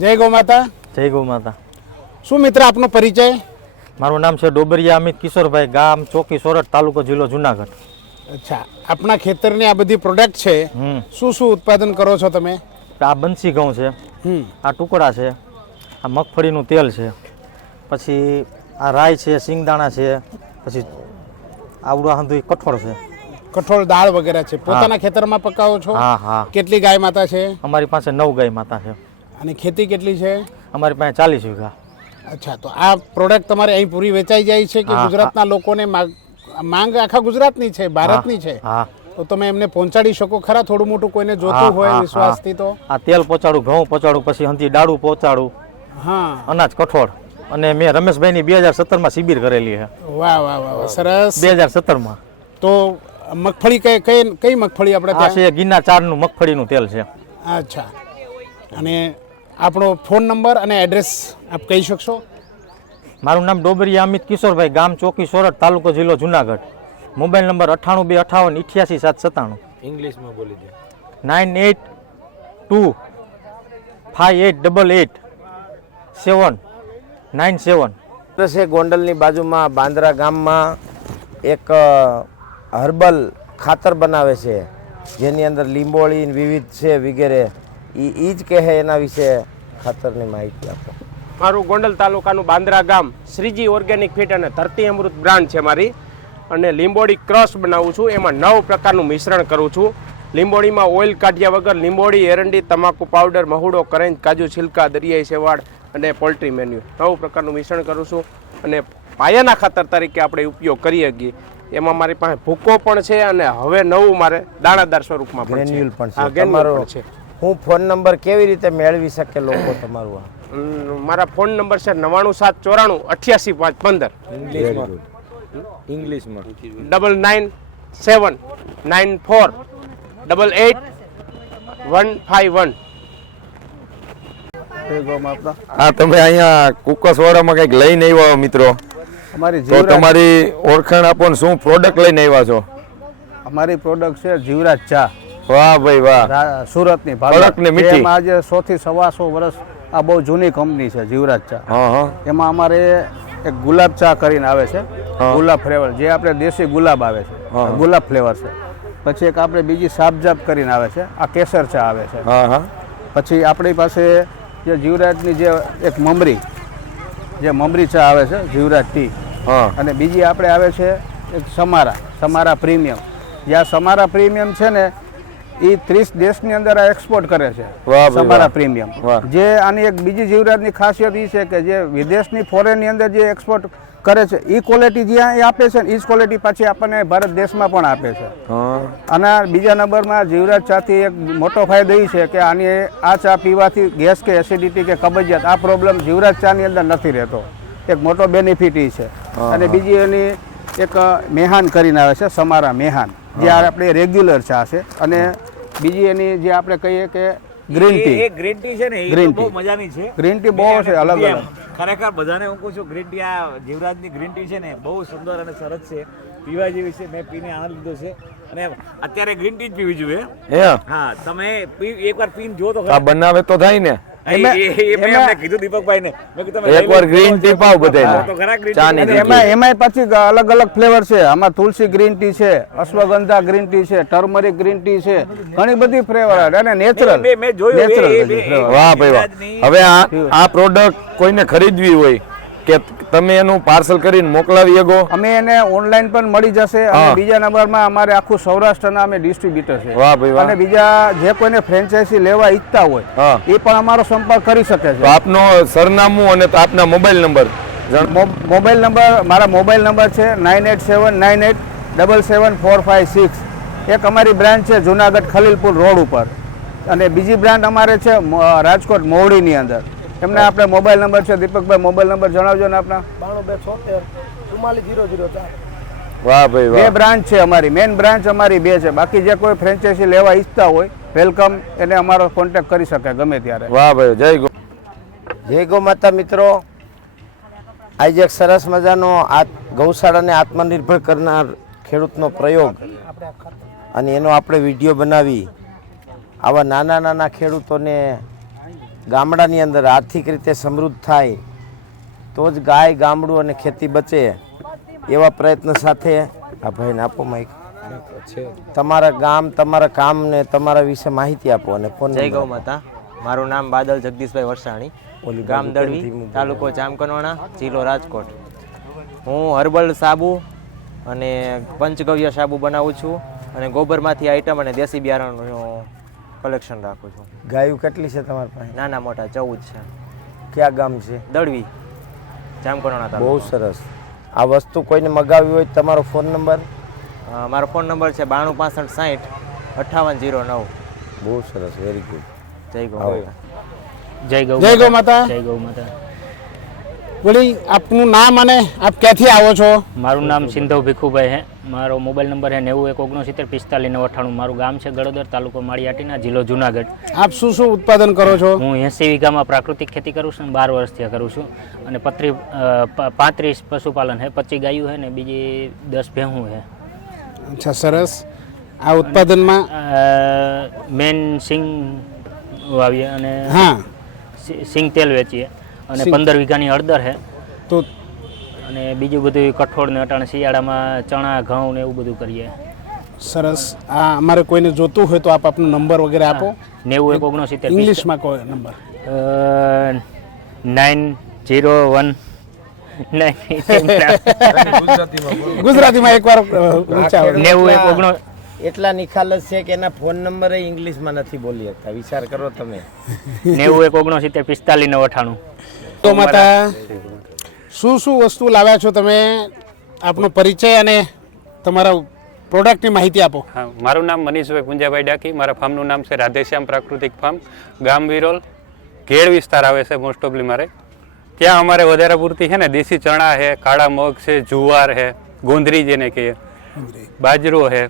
જય ગૌ માતા. જય ગૌ માતા. શું મિત્ર આપનો પરિચય? મારું નામ છે ડોબરિયા અમિત કિશોરભાઈ, ગામ ચોકી સોરઠ, તાલુકો જિલ્લો જુનાગઢ. અચ્છા, આપણા ખેતરની આ બધી પ્રોડક્ટ છે, શું શું ઉત્પાદન કરો છો તમે? આ બંસી ઘઉં છે, આ ટુકડા છે, આ મગફળીનું તેલ છે, પછી આ રાઈ છે, સિંગદાણા છે, પછી આવડા હંધું કઠોળ છે, કઠોળ દાળ વગેરે છે. પોતાના ખેતરમાં પકાવો છો? હા હા. કેટલી ગાય માતા છે? અમારી પાસે 9 ગાય માતા છે. અને ખેતી કેટલી છે? અમારી પાસે 40 વીઘા. અચ્છા, તો આ પ્રોડક્ટ તમારે અહીં પૂરી વેચાઈ જાય છે કે ગુજરાતના લોકોને માંગ આખા ગુજરાતની છે, ભારતની છે? હા. તો તમે એમને પહોંચાડી શકો ખરા? થોડું મોટું કોઈને જોતું હોય વિશ્વાસથી તો? આ તેલ પહોંચાડું, ઘઉં પહોંચાડું, પછી હંધી ડાળું પહોંચાડું, હા, અનાજ કઠોળ. અને મેં રમેશભાઈની 2017માં શિબિર કરેલી છે. વાહ વાહ વાહ, સરસ. 2017માં. તો મગફળી કઈ મગફળી આપણે આ છે ગિરનાર 4નું મગફળીનું તેલ છે. અચ્છા, અને આપણો ફોન નંબર અને એડ્રેસ આપ કહી શકશો? મારું નામ ડોબરિયા અમિત કિશોરભાઈ, ગામ ચોકી સોરઠ, તાલુકો જિલ્લો જુનાગઢ. Mobile number 9825588797. ઇંગ્લિશમાં બોલી દે. 9825888797. છે ગોંડલની બાજુમાં બાંદ્રા ગામમાં એક હર્બલ ખાતર બનાવે છે, જેની અંદર લીંબોળી વિવિધ છે વગેરે. એ જ કહે એના વિશે ખાતરની માહિતી આપો. મારું ગોંડલ તાલુકાનું બાંદ્રા ગામ, શ્રીજી ઓર્ગેનિક ફીટ અને ધરતી અમૃત બ્રાન્ડ છે મારી. અને લીંબોળી ક્રશ બનાવું છું, એમાં 9 પ્રકારનું મિશ્રણ કરું છું. લીંબોળીમાં ઓઇલ કાઢ્યા વગર લીંબોળી, એરંડી, તમાકુ પાવડર, મહુડો, કરંજ, કાજુ છિલકા, દરિયાઈ સેવાળ અને પોલ્ટ્રી મેન્યુ 9 પ્રકારનું મિશ્રણ કરું છું. અને પાયાના ખાતર તરીકે આપણે ઉપયોગ કરી શકીએ. એમાં મારી પાસે ભૂકો પણ છે અને હવે નવું મારે દાણાદાર સ્વરૂપમાં ગ્રેન્યુલ પણ છે. હું ફોન નંબર કેવી રીતે મેળવી શકે લોકો તમારું? મારા ફોન નંબર છે 99794 88515. ઇંગ્લિશમાં 9979488151. હા, તમે અહીંયા કુકસવાડામાં કંઈક લઈને આવ્યા મિત્રો, તો તમારી ઓળખાણ આપો ને શું પ્રોડક્ટ લઈને આવ્યા છો? અમારી પ્રોડક્ટ છે જીવરાજ ચા. વાહ ભાઈ વાહ, સુરતની આજે 100 થી 125 વર્ષ આ બહુ જૂની કંપની છે જીવરાજ ચા. એમાં અમારે એક ગુલાબ ચા કરીને આવે છે, ગુલાબ ફ્લેવર, જે આપણે દેશી ગુલાબ આવે છે, ગુલાબ ફ્લેવર છે. પછી એક આપણે બીજી સાબજાબ કરીને આવે છે, આ કેસર ચા આવે છે. પછી આપણી પાસે જે જીવરાજની જે એક મમરી ચા આવે છે, જીવરાજ ટી. અને બીજી આપણે આવે છે એક સમારા પ્રીમિયમ. જે આ સમારા પ્રીમિયમ છે ને, એ 30 દેશની અંદર આ એક્સપોર્ટ કરે છે, સમારા પ્રીમિયમ. જે આની એક બીજી જીવરાજની ખાસિયત એ છે કે જે વિદેશની ફોરેનની અંદર જે એક્સપોર્ટ કરે છે, એ ક્વોલિટી જ્યાં એ આપે છે ને, એ જ ક્વોલિટી પાછી આપણને ભારત દેશમાં પણ આપે છે. અને બીજા નંબરમાં જીવરાજ ચાથી એક મોટો ફાયદો એ છે કે આની આ ચા પીવાથી ગેસ કે એસિડિટી કે કબજિયાત આ પ્રોબ્લેમ જીવરાજ ચાની અંદર નથી રહેતો. એક મોટો બેનિફિટ એ છે. અને બીજી એની એક મેહાન કરીને આવે છે, સમારા મેહાન, જે આપણે રેગ્યુલર ચા છે. અને બીજી એની જે આપણે કહીએ કે ગ્રીન ટી છે ને, એ બહુ મજાની છે. ગ્રીન ટી બહુ છે, અલગ અલગ. ખરેખર બધાને હું કહું છું, ગ્રીન ટી આ જીવરાજની ગ્રીન ટી છે ને, બહુ સુંદર અને સરસ છે, પીવા જેવી છે. મેં પીને આનંદ લીધો છે અને અત્યારે ગ્રીન ટી જ પીવી જોઈએ. હા, તમે એકવાર પીને જો તો બનાવે તો થાય ને. કીધું દીપકભાઈ ને, એકવાર ગ્રીન ટી પાવ બધાને. એમાં પછી અલગ અલગ ફ્લેવર છે. આમાં તુલસી ગ્રીન ટી છે, અશ્વગંધા ગ્રીન ટી છે, ટર્મરિક ગ્રીન ટી છે, ઘણી બધી ફ્લેવર અને નેચરલ. વાહ ભાઈ વાહ. હવે આ પ્રોડક્ટ કોઈને ખરીદવી હોય કે તમે એનું પાર્સલ કરીને મોકલાવી શકો? અમે એને ઓનલાઈન પણ મળી જશે. અને બીજા નંબરમાં અમારે આખું સૌરાષ્ટ્રના અમે ડિસ્ટ્રીબ્યુટર છે. વાહ ભાઈ વાહ. અને બીજા જે કોઈને ફ્રેન્ચાઇઝી લેવા ઈચ્છતા હોય એ પણ અમારો સંપર્ક કરી શકે છે. આપનો સરનામું અને આપના મોબાઈલ નંબર? મારા મોબાઈલ નંબર છે 9879877456. એક અમારી બ્રાન્ચ છે જુનાગઢ ખલીલપુર રોડ ઉપર, અને બીજી બ્રાન્ચ અમારે છે રાજકોટ મોવડીની અંદર. એમને આપણે મોબાઈલ નંબર છે. દીપકભાઈ, મોબાઈલ નંબર જણાવજો ને આપના. 9276444004. વાહ ભાઈ વાહ. 2 બ્રાન્ચ છે અમારી, મેઇન બ્રાન્ચ અમારી 2 છે. બાકી જે કોઈ ફ્રેન્ચાઇઝી લેવા ઈચ્છતા હોય, વેલકમ, એને અમારો કોન્ટેક્ટ કરી શકે ગમે ત્યારે. વાહ ભાઈ, જય ગૌ માતા. મિત્રો, આજે એક સરસ મજાનો ગૌશાળાને આત્મનિર્ભર કરનાર ખેડૂતનો પ્રયોગ અને એનો આપણે વિડીયો બનાવી આવા નાના ખેડૂતોને ગામડાની અંદર આર્થિક રીતે સમૃદ્ધ થાય તો જ ગાય ગામડું અને ખેતી બચે એવા પ્રયત્ન સાથે આ ભાઈને આપો માઈક. તમારા ગામ, તમારા કામ ને તમારા વિશે માહિતી આપો અને ફોન જય ગૌ માતા. મારું નામ બાદલ જગદીશભાઈ વરસાણી, ગામ દળવી, તાલુકો જામકંડોરણા, જિલ્લો રાજકોટ. હું હર્બલ સાબુ અને પંચગવ્ય સાબુ બનાવું છું અને ગોબરમાંથી આઈટમ અને દેશી બિયારણનું કલેક્શન રાખું છું. ગાયું કેટલી છે તમારી પાસે? નાના મોટા 14 છે. ક્યાં ગામ છે? દળવી, જામકંડોરણા તાલુકો. બહુ સરસ. આ વસ્તુ કોઈને મગાવી હોય તમારો ફોન નંબર? મારો ફોન નંબર છે 9265 60 5809. બહુ સરસ, વેરી ગુડ. જય ગૌ માતા. જય ગૌ માતા. જય ગૌ માતા. વળી આપનું નામ અને આપ ક્યાંથી આવો છો? મારું નામ સિંધવ ભીખુભાઈ છે. મારો મોબાઈલ નંબર છે 91694549. મારું ગામ છે ગળોદર, તાલુકો માળિયાટીના, જિલ્લો જુનાગઢ. આપ શું શું ઉત્પાદન કરો છો? હું 80 વીઘામાં પ્રાકૃતિક ખેતી કરું છું અને 12 વર્ષથી કરું છું. અને 35 પશુપાલન છે, 25 ગાયું છે ને બીજી 10 ભેંસું છે. અચ્છા, સરસ. આ ઉત્પાદનમાં મેન સિંગ વાવીએ અને હા સિંગ તેલ વેચીએ અને 15 વીઘાની હળદર છે તો અને બીજું બધું કઠોળ ને અટાણે શિયાળામાં ચણા, ઘઉં ને એવું બધું કરીએ. સરસ. આ અમારે કોઈને જોતું હોય તો આપ આપનો નંબર વગેરે આપો. 9169 ઇંગ્લિશમાં કહો નંબર. 901 ગુજરાતીમાં એકવાર ઊંચા આવડે. 91 એટલા નિખાલસ છે કે એના ફોન નંબર ઇંગ્લિશમાં નથી બોલી શકતા. વિચાર કરો તમે. 9169 4598. તો માતા શું શું વસ્તુ લાવ્યા છો તમે? આપનો પરિચય અને તમારા પ્રોડક્ટની માહિતી આપો. હા, મારું નામ મનીષભાઈ પુંજાભાઈ ડાકી. મારા ફાર્મનું નામ છે રાધેશ્યામ પ્રાકૃતિક ફાર્મ, ગામ વિરોલ, ઘેડ વિસ્તાર આવે છે મોસ્ટ ઓફલી મારે. ત્યાં અમારે વધારે પૂરતી છે ને દેશી ચણા છે, કાળા મગ છે, જુવાર છે, ગોંધરી જેને કહીએ, બાજરો છે,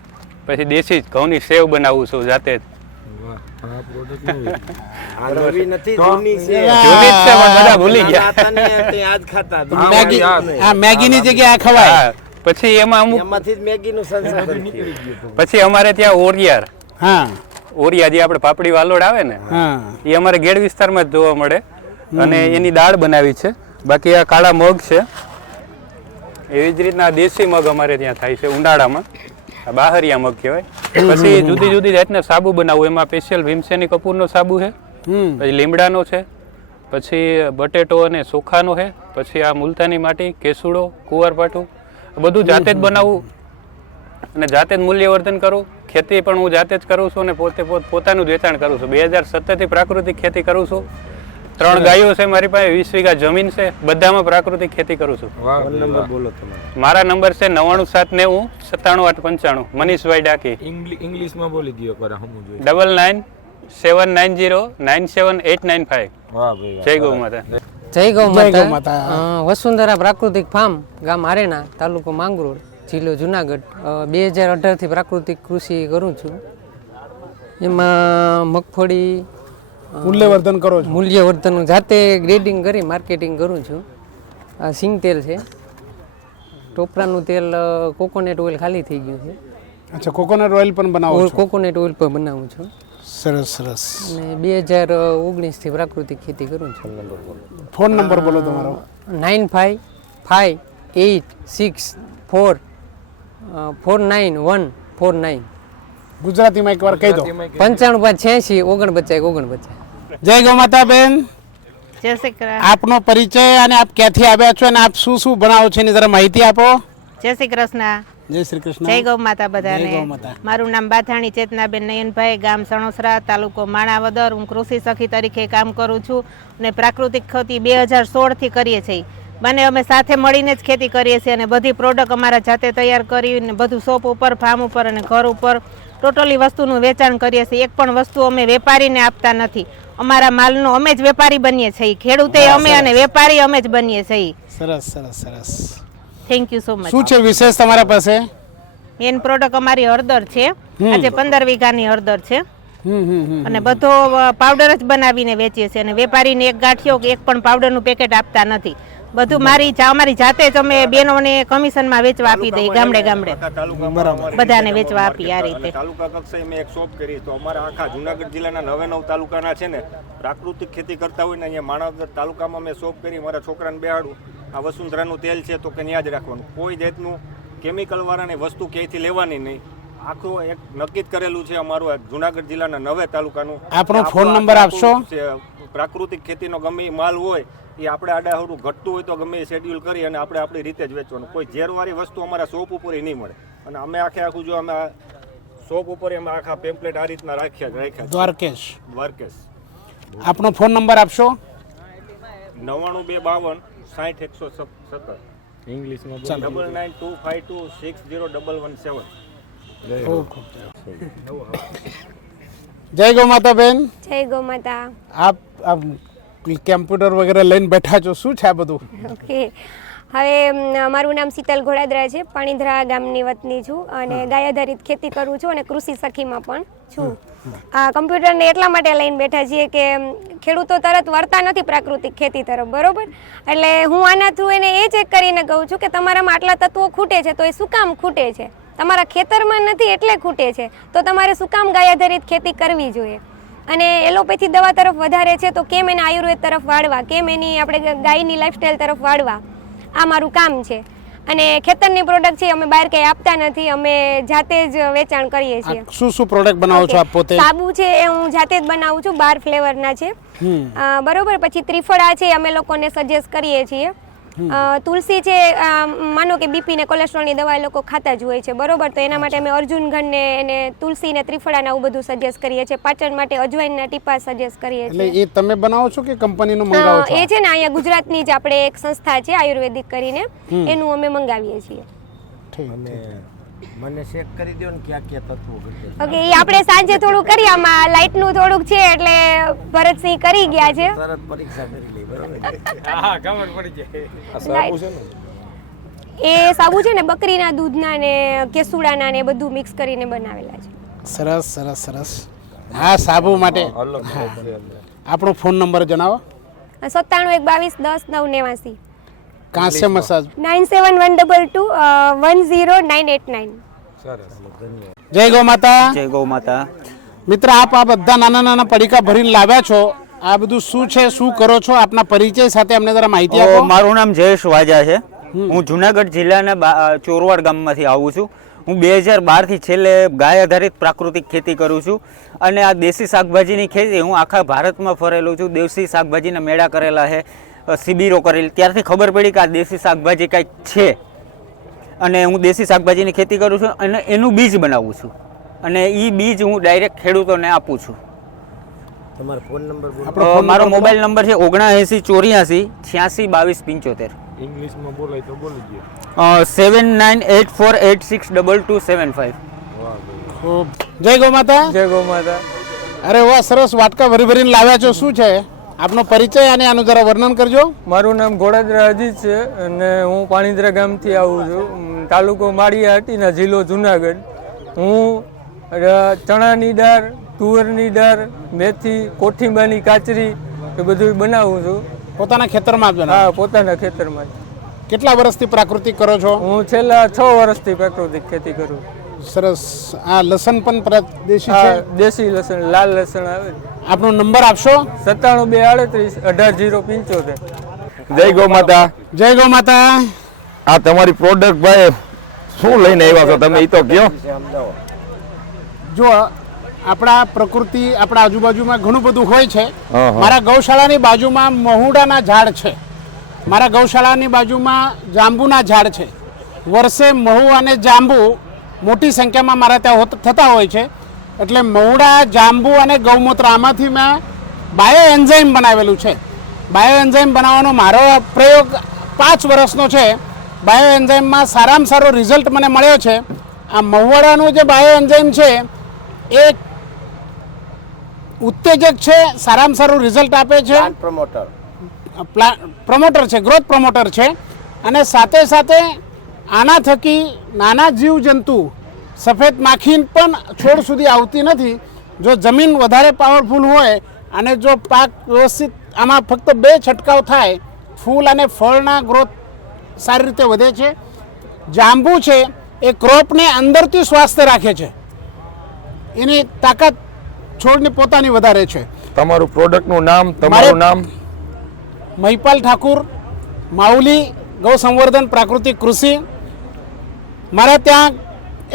પછી દેશી ઘઉંની સેવ બનાવું છું જાતે જ. મેગીની જગ્યાએ આ ખવાય. પછી એમાં અમુક એમાંથી જ મેગીનું સંસ્કરણ નીકળ્યું. પછી અમારે ત્યાં ઓરિયાર, હા ઓરિયા જે આપણે પાપડી વાલોડ આવે ને હા એ અમારે ગેડ વિસ્તારમાં જ જોવા મળે અને એની દાળ બનાવી છે. બાકી આ કાળા મગ છે, એવી જ રીતના દેશી મગ અમારે ત્યાં થાય છે ઉનાળામાં, આ બહારિયા મગ કહેવાય. પછી જુદી જુદી જાતના સાબુ બનાવું, એમાં સ્પેશિયલ ભીમસેની કપૂરનો સાબુ છે, પછી લીમડાનો છે, પછી બટેટો અને ચોખાનો છે, પછી આ મુલતાની માટી, કેસુડો, કુંવરપાઠું, બધું જાતે જ બનાવું અને જાતે જ મૂલ્યવર્ધન કરું. ખેતી પણ હું જાતે જ કરું છું અને પોતાનું જ વેચાણ કરું છું. 2017થી પ્રાકૃતિક ખેતી કરું છું. 3 ગાયો છે મારી પાસે, 20 વીઘા જમીન છે, બધામાં પ્રાકૃતિક ખેતી કરું છું. મારા નંબર છે 99790 97895. મનીષભાઈ ડાકી. ઇંગ્લિશમાં બોલી દો એકવાર. 9970978975. જય ગૌ માતા. જય ગૌ માતા. વસુંધરા પ્રાકૃતિક ફાર્મ, ગામ આરેના, તાલુકો માંગરોળ, જિલ્લો જુનાગઢ. 2018થી પ્રાકૃતિક કૃષિ કરું છું. એમાં મગફળી મૂલ્યવર્ધન કરો છો? મૂલ્યવર્ધન જાતે ગ્રેડિંગ કરી માર્કેટિંગ કરું છું. આ સિંગ તેલ છે, ટોપરાનું તેલ, કોકોનટ ઓઇલ ખાલી થઈ ગયું છે. અચ્છા, કોકોનટ ઓઇલ પણ બનાવો છો? કોકોનટ ઓઇલ પણ બનાવું છું. સરસ સરસ. અને 2019થી પ્રાકૃતિક ખેતી કરું છું. ફોન નંબર બોલો તમારો. 9558644949. ગુજરાતીમાં એકવાર કહી દો. 9586 જય ગૌ માતા બેન. જય શ્રી કૃષ્ણ. આપનો પરિચય અને આપ ક્યાંથી આવ્યા છો અને આપ શું શું બનાવો છો એની જરા માહિતી આપો. જય શ્રી કૃષ્ણ. જય શ્રી કૃષ્ણ. જય ગૌ માતા જય ગૌ બધાને. માતા. મારું નામ બાથાણી ચેતનાબેન નયનભાઈ, ગામ સણોસરા, તાલુકો માણાવદર. હું કૃષિ સખી તરીકે કામ કરું છું અને પ્રાકૃતિક ખેતી 2016થી કરીએ છીએ. બંને અમે સાથે મળીને જ ખેતી કરીએ છીએ અને બધી પ્રોડક્ટ અમારા જાતે તૈયાર કરીને બધું શોપ ઉપર, ફાર્મ ઉપર અને ઘર ઉપર ટોટલી વસ્તુનું વેચાણ કરીએ છીએ. એક પણ વસ્તુ અમે વેપારીને આપતા નથી. અમારા માલનો અમે જ વેપારી બનીએ છીએ. ખેડૂતે અમે અને વેપારી અમે જ બનીએ છીએ. સરસ સરસ સરસ. Thank you so much. શું છે વિશેષ તમારા પાસે? મેન પ્રોડક્ટ અમારી હળદર છે. આજે 15 વીઘાની હળદર છે અને બધો પાવડર જ બનાવીને વેચીએ છીએ અને વેપારીને એક ગાંઠિયો કે એક પણ પાવડરનું પેકેટ આપતા નથી. બધું અમારી જાતે જ અમે બહેનોને કમિશનમાં વેચવા આપી દઈએ, ગામડે ગામડે બધાને વેચવા આપી આ રીતે. તાલુકા કક્ષાએ મેં એક શોપ કરી તો અમારા આખા જુનાગઢ જિલ્લાના 9 તાલુકાના છે ને પ્રાકૃતિક ખેતી કરતા હોય ને અહીંયા માણાવદર તાલુકામાં મેં શોપ કરી. મારા છોકરાને બેહાડું, આ વસુંધરાનું તેલ છે તો કે ન્યા જ રાખવાનું, કોઈ જાતનું કેમિકલ વાળાની વસ્તુ ક્યાંયથી લેવાની નહીં. આખું એક નક્કી કરેલું છે અમારું જુનાગઢ જિલ્લાના 9 તાલુકાનું. આપણો ફોન નંબર આપશો? પ્રાકૃતિક ખેતીનો ગમે એ માલ હોય એ આપણે આડાહડું ઘટતું હોય તો ગમે એ શેડ્યુલ કરી અને આપણે આપણી રીતે જ વેચવાનું. કોઈ ઝેરવાળી વસ્તુ અમારા શોપ ઉપર નહીં મળે. અને અમે આખું જો અમે શોપ ઉપર એમાં આખા પેમ્પલેટ આ રીતના રાખ્યા. દ્વારકેશ. આપણો ફોન નંબર આપશો? 9252 60 117 ઇંગ્લિશમાં 9925260117. જય ગૌ માતા બેન. જય ગૌ માતા. આપ કેમ્પ્યુટર વગેરે લઈને બેઠા છો, શું છે આ બધું? ઓકે, હવે મારું નામ શીતલ ઘોડાદરા છે, પાણીધરા ગામની વતની છું અને ગાય આધારિત ખેતી કરું છું અને કૃષિ સખીમાં પણ છું. આ કમ્પ્યુટરને એટલા માટે લઈને બેઠા છીએ કે ખેડૂતો તરત વળતા નથી પ્રાકૃતિક ખેતી તરફ, બરોબર? એટલે હું આના થ્રુ એને એ ચેક કરીને કહું છું કે તમારામાં આટલા તત્વો ખૂટે છે તો એ શું કામ ખૂટે છે? તમારા ખેતરમાં નથી એટલે ખૂટે છે, તો તમારે શું કામ ગાય આધારિત ખેતી કરવી જોઈએ? અને એલોપેથી દવા તરફ વધારે છે તો કેમ એને આયુર્વેદ તરફ વાળવા, કેમ એની આપણે ગાયની લાઈફસ્ટાઈલ તરફ વાળવા, આ મારું કામ છે. અને ખેતરની પ્રોડક્ટ છે અમે બહાર કંઈ આપતા નથી, અમે જાતે જ વેચાણ કરીએ છીએ. શું પ્રોડક્ટ બનાવો છો આપ પોતે? સાબુ છે એ હું જાતે જ બનાવું છું, 12 ફ્લેવરના છે, બરોબર. પછી ત્રિફળા છે અમે લોકોને સજેસ્ટ કરીએ છીએ. તુલસી છે, માનો કે બીપી ને કોલેસ્ટ્રોલની દવા એ લોકો ખાતા જ હોય છે, બરોબર? તો એના માટે અમે અર્જુનગઢ ને એને તુલસી ને ત્રિફળા ને આવું બધું સજેસ્ટ કરીએ છીએ. પાચન માટે અજવાઈનના ટીપા સજેસ્ટ કરીએ છીએ. એટલે એ તમે બનાવો છો કે કંપનીનું મંગાવો છો? એ છે ને અહીંયા ગુજરાતની જ આપણે એક સંસ્થા છે આયુર્વેદિક કરીને, એનું અમે મંગાવીએ છીએ. મને ચેક કરી દો ને ક્યાં ક્યાં તત્વો ઘટે. ઓકે, એ આપણે સાંજે થોડું કરી, આમાં લાઇટનું થોડુંક છે એટલે ભરતસિંહ કરી ગયા છે. તરત પરીક્ષા કરી લે, બરાબર? હા, ખબર પડી જાય. આ સાબુ છે ને, એ સાબુ છે ને બકરીના દૂધના ને કેસુડાના ને બધું મિક્સ કરીને બનાવેલા છે. સરસ સરસ સરસ. હા, સાબુ માટે આપણો ફોન નંબર જણાવો. 9712210989. कहाँ से मसाज? 9712210989. જય ગૌ માતા. જય ગૌ માતા. મિત્ર, આપ આ બધા નાના નાના પડીકા ભરીને લાવ્યા છો, આ બધું શું છે, શું કરો છો? આપના પરિચય સાથે અમને જરા માહિતી આપો. મારું નામ જયેશ વાજા છે. હું જુનાગઢ જિલ્લાના ચોરવાડ ગામમાંથી આવું છું. હું 2012 થી છેલ્લે ગાય આધારિત પ્રાકૃતિક ખેતી કરું છું અને આ દેશી શાકભાજીની ખેતી હું આખા ભારતમાં ફરેલો છું. દેશી શાકભાજીના મેળા કરેલા છે, શિબિરો કરેલી, ત્યારથી ખબર પડી કે આ દેશી શાકભાજી કંઈક છે અને હું દેશી શાકભાજીની ખેતી કરું છું અને એનું બીજ બનાવું છું અને એ બીજ હું ડાયરેક્ટ ખેડૂતોને આપું છું. તમારો ફોન નંબર? મારો મોબાઈલ નંબર છે 7984 862275. ઇંગ્લિશમાં બોલાય તો બોલી દો. 7984862275. ખૂબ. જય ગૌ માતા. જય ગૌ માતા. અરે વાહ, સરસ વાટકા ભરી ભરીને લાવ્યા છો. શું છે આપનો પરિચય અને આનું જરા વર્ણન કરજો. મારું નામ ઘોડાદરા અજીત છે અને હું પાણીધરા ગામથી આવું છું. તાલુકો માળિયાહાટીના, જિલ્લો જુનાગઢ. હું ચણાની દાળ, તુવેરની દાળ, મેથી, કોઠીંબાની કાચરી એ બધું બનાવું છું. પોતાના ખેતરમાં જ બનાવો? હા, પોતાના ખેતરમાં. કેટલા વર્ષથી પ્રાકૃતિક કરો છો? હું છેલ્લા 6 વર્ષથી પ્રાકૃતિક ખેતી કરું. સરસ. આ લસણ પણ દેશી છે? દેશી લસણ, લાલ લસણ આવે. આપનો નંબર આપશો? 9723188075. જય ગૌ માતા. જય ગૌ માતા. આ તમારી પ્રોડક્ટ ભાઈ શું લઈને આવ્યા છો તમે, એ તો કયો. જો આપણા પ્રકૃતિ, આપણા આજુબાજુમાં ઘણું બધું હોય છે. મારા ગૌશાળાની બાજુમાં મહુડાના ઝાડ છે, મારા ગૌશાળાની બાજુમાં જાંબુના ઝાડ છે. વર્ષે મહુ અને જાંબુ મોટી સંખ્યામાં મારા ત્યાં થતા હોય છે. એટલે મહુડા, જાંબુ અને ગૌમૂત્ર આમાંથી મેં બાયો એન્ઝાઇમ બનાવેલું છે. બાયો એન્ઝાઇમ બનાવવાનો મારો પ્રયોગ 5 વર્ષનો છે. બાયો એન્ઝાઇમમાં સારામાં સારો રિઝલ્ટ મને મળ્યો છે. આ મહુડાનું જે બાયો એન્ઝાઇમ છે એ ઉત્તેજક છે, સારામાં સારું રિઝલ્ટ આપે છે. પ્રમોટર છે, ગ્રોથ પ્રમોટર છે. અને સાથે સાથે આના થકી નાના જીવજંતુ, સફેદ માખી પણ છોડ સુધી આવતી નથી. જો જમીન વધારે પાવરફુલ હોય અને જો પાક વ્યવસ્થિત, આમાં ફક્ત 2 છંટકાવ થાય ફૂલ અને ફળના ગ્રોથ સારી રીતે વધે છે. જાંબુ છે એ ક્રોપને અંદરથી સ્વાસ્થ્ય રાખે છે, એની તાકાત છોડની પોતાની વધારે છે. તમારું પ્રોડક્ટનું નામ, તમારું નામ? મહિપાલ ઠાકુર, માઉલી ગૌ સંવર્ધન પ્રાકૃતિક કૃષિ. મારા ત્યાં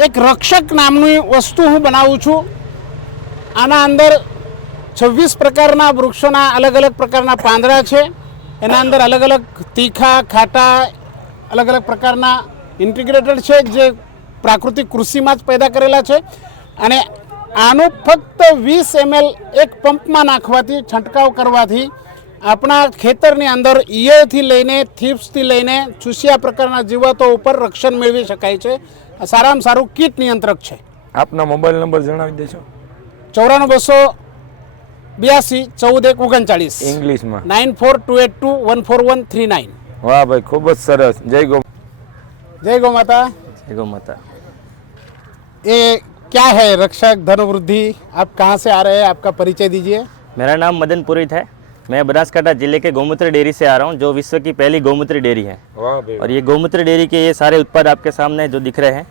એક રક્ષક નામની વસ્તુ હું બનાવું છું. આના અંદર 26 પ્રકારના વૃક્ષોના અલગ અલગ પ્રકારના પાંદડા છે. એના અંદર અલગ અલગ તીખા, ખાટા, અલગ અલગ પ્રકારના ઇન્ટિગ્રેટેડ છે, જે પ્રાકૃતિક કૃષિમાં જ પેદા કરેલા છે. અને આનું ફક્ત 20 ml એક પંપમાં નાખવાથી, છંટકાવ કરવાથી આપણા ખેતરની અંદર ઈયળથી લઈને, થીપ્સથી લઈને ચૂસિયા પ્રકારના જીવાતો ઉપર રક્ષણ મેળવી શકાય છે. સારામાં સારું કીટ નિયંત્રક છે. આપના મોબાઈલ નંબર જણાવી દેશો? 94-282-14-139. ઇંગ્લિશમાં 94-282-14139. વાહ ભાઈ, ખૂબ જ સરસ. જય ગૌ माता. जय गौ माता. ये क्या है रक्षक धनवृद्धि? आप कहाँ से आ रहे हैं? आपका परिचय दीजिए. मेरा नाम मदन पुरोहित है. मैं बनासकांठा जिले के गौमूत्र डेयरी से आ रहा हूँ, जो विश्व की पहली गौमूत्र डेयरी है. और ये गौमूत्र डेयरी के ये सारे उत्पाद आपके सामने जो दिख रहे हैं,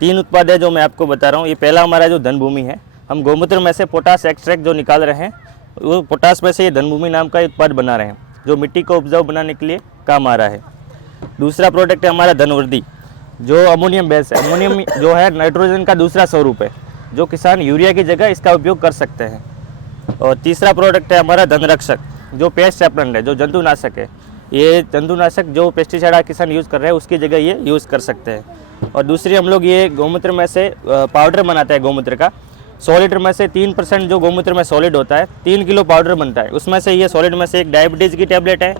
3 उत्पाद है जो मैं आपको बता रहा हूँ. ये पहला हमारा जो धनभूमि है, हम गौमूत्र में से पोटास एक्सट्रैक्ट जो निकाल रहे हैं, वो पोटास में से ये धनभूमि नाम का उत्पाद बना रहे हैं, जो मिट्टी को उपजाऊ बनाने के लिए काम आ रहा है. दूसरा प्रोडक्ट है हमारा धनवृद्धि, जो अमोनियम बेस है. अमोनियम जो है नाइट्रोजन का दूसरा स्वरूप है, जो किसान यूरिया की जगह इसका उपयोग कर सकते हैं. और तीसरा प्रोडक्ट है हमारा धनरक्षक, जो पेस्ट रेपेलेंट है, जो जंतुनाशक है. ये जंतुनाशक जो पेस्टिसाइड किसान यूज़ कर रहे हैं, उसकी जगह ये यूज़ कर सकते हैं. और दूसरी हम लोग ये गौमूत्र में से पाउडर बनाते हैं गौमूत्र का. 100 लीटर में से 3% जो गौमूत्र में सॉलिड होता है, 3 किलो पाउडर बनता है. उसमें से ये सॉलिड में से एक डायबिटीज़ की टैबलेट है,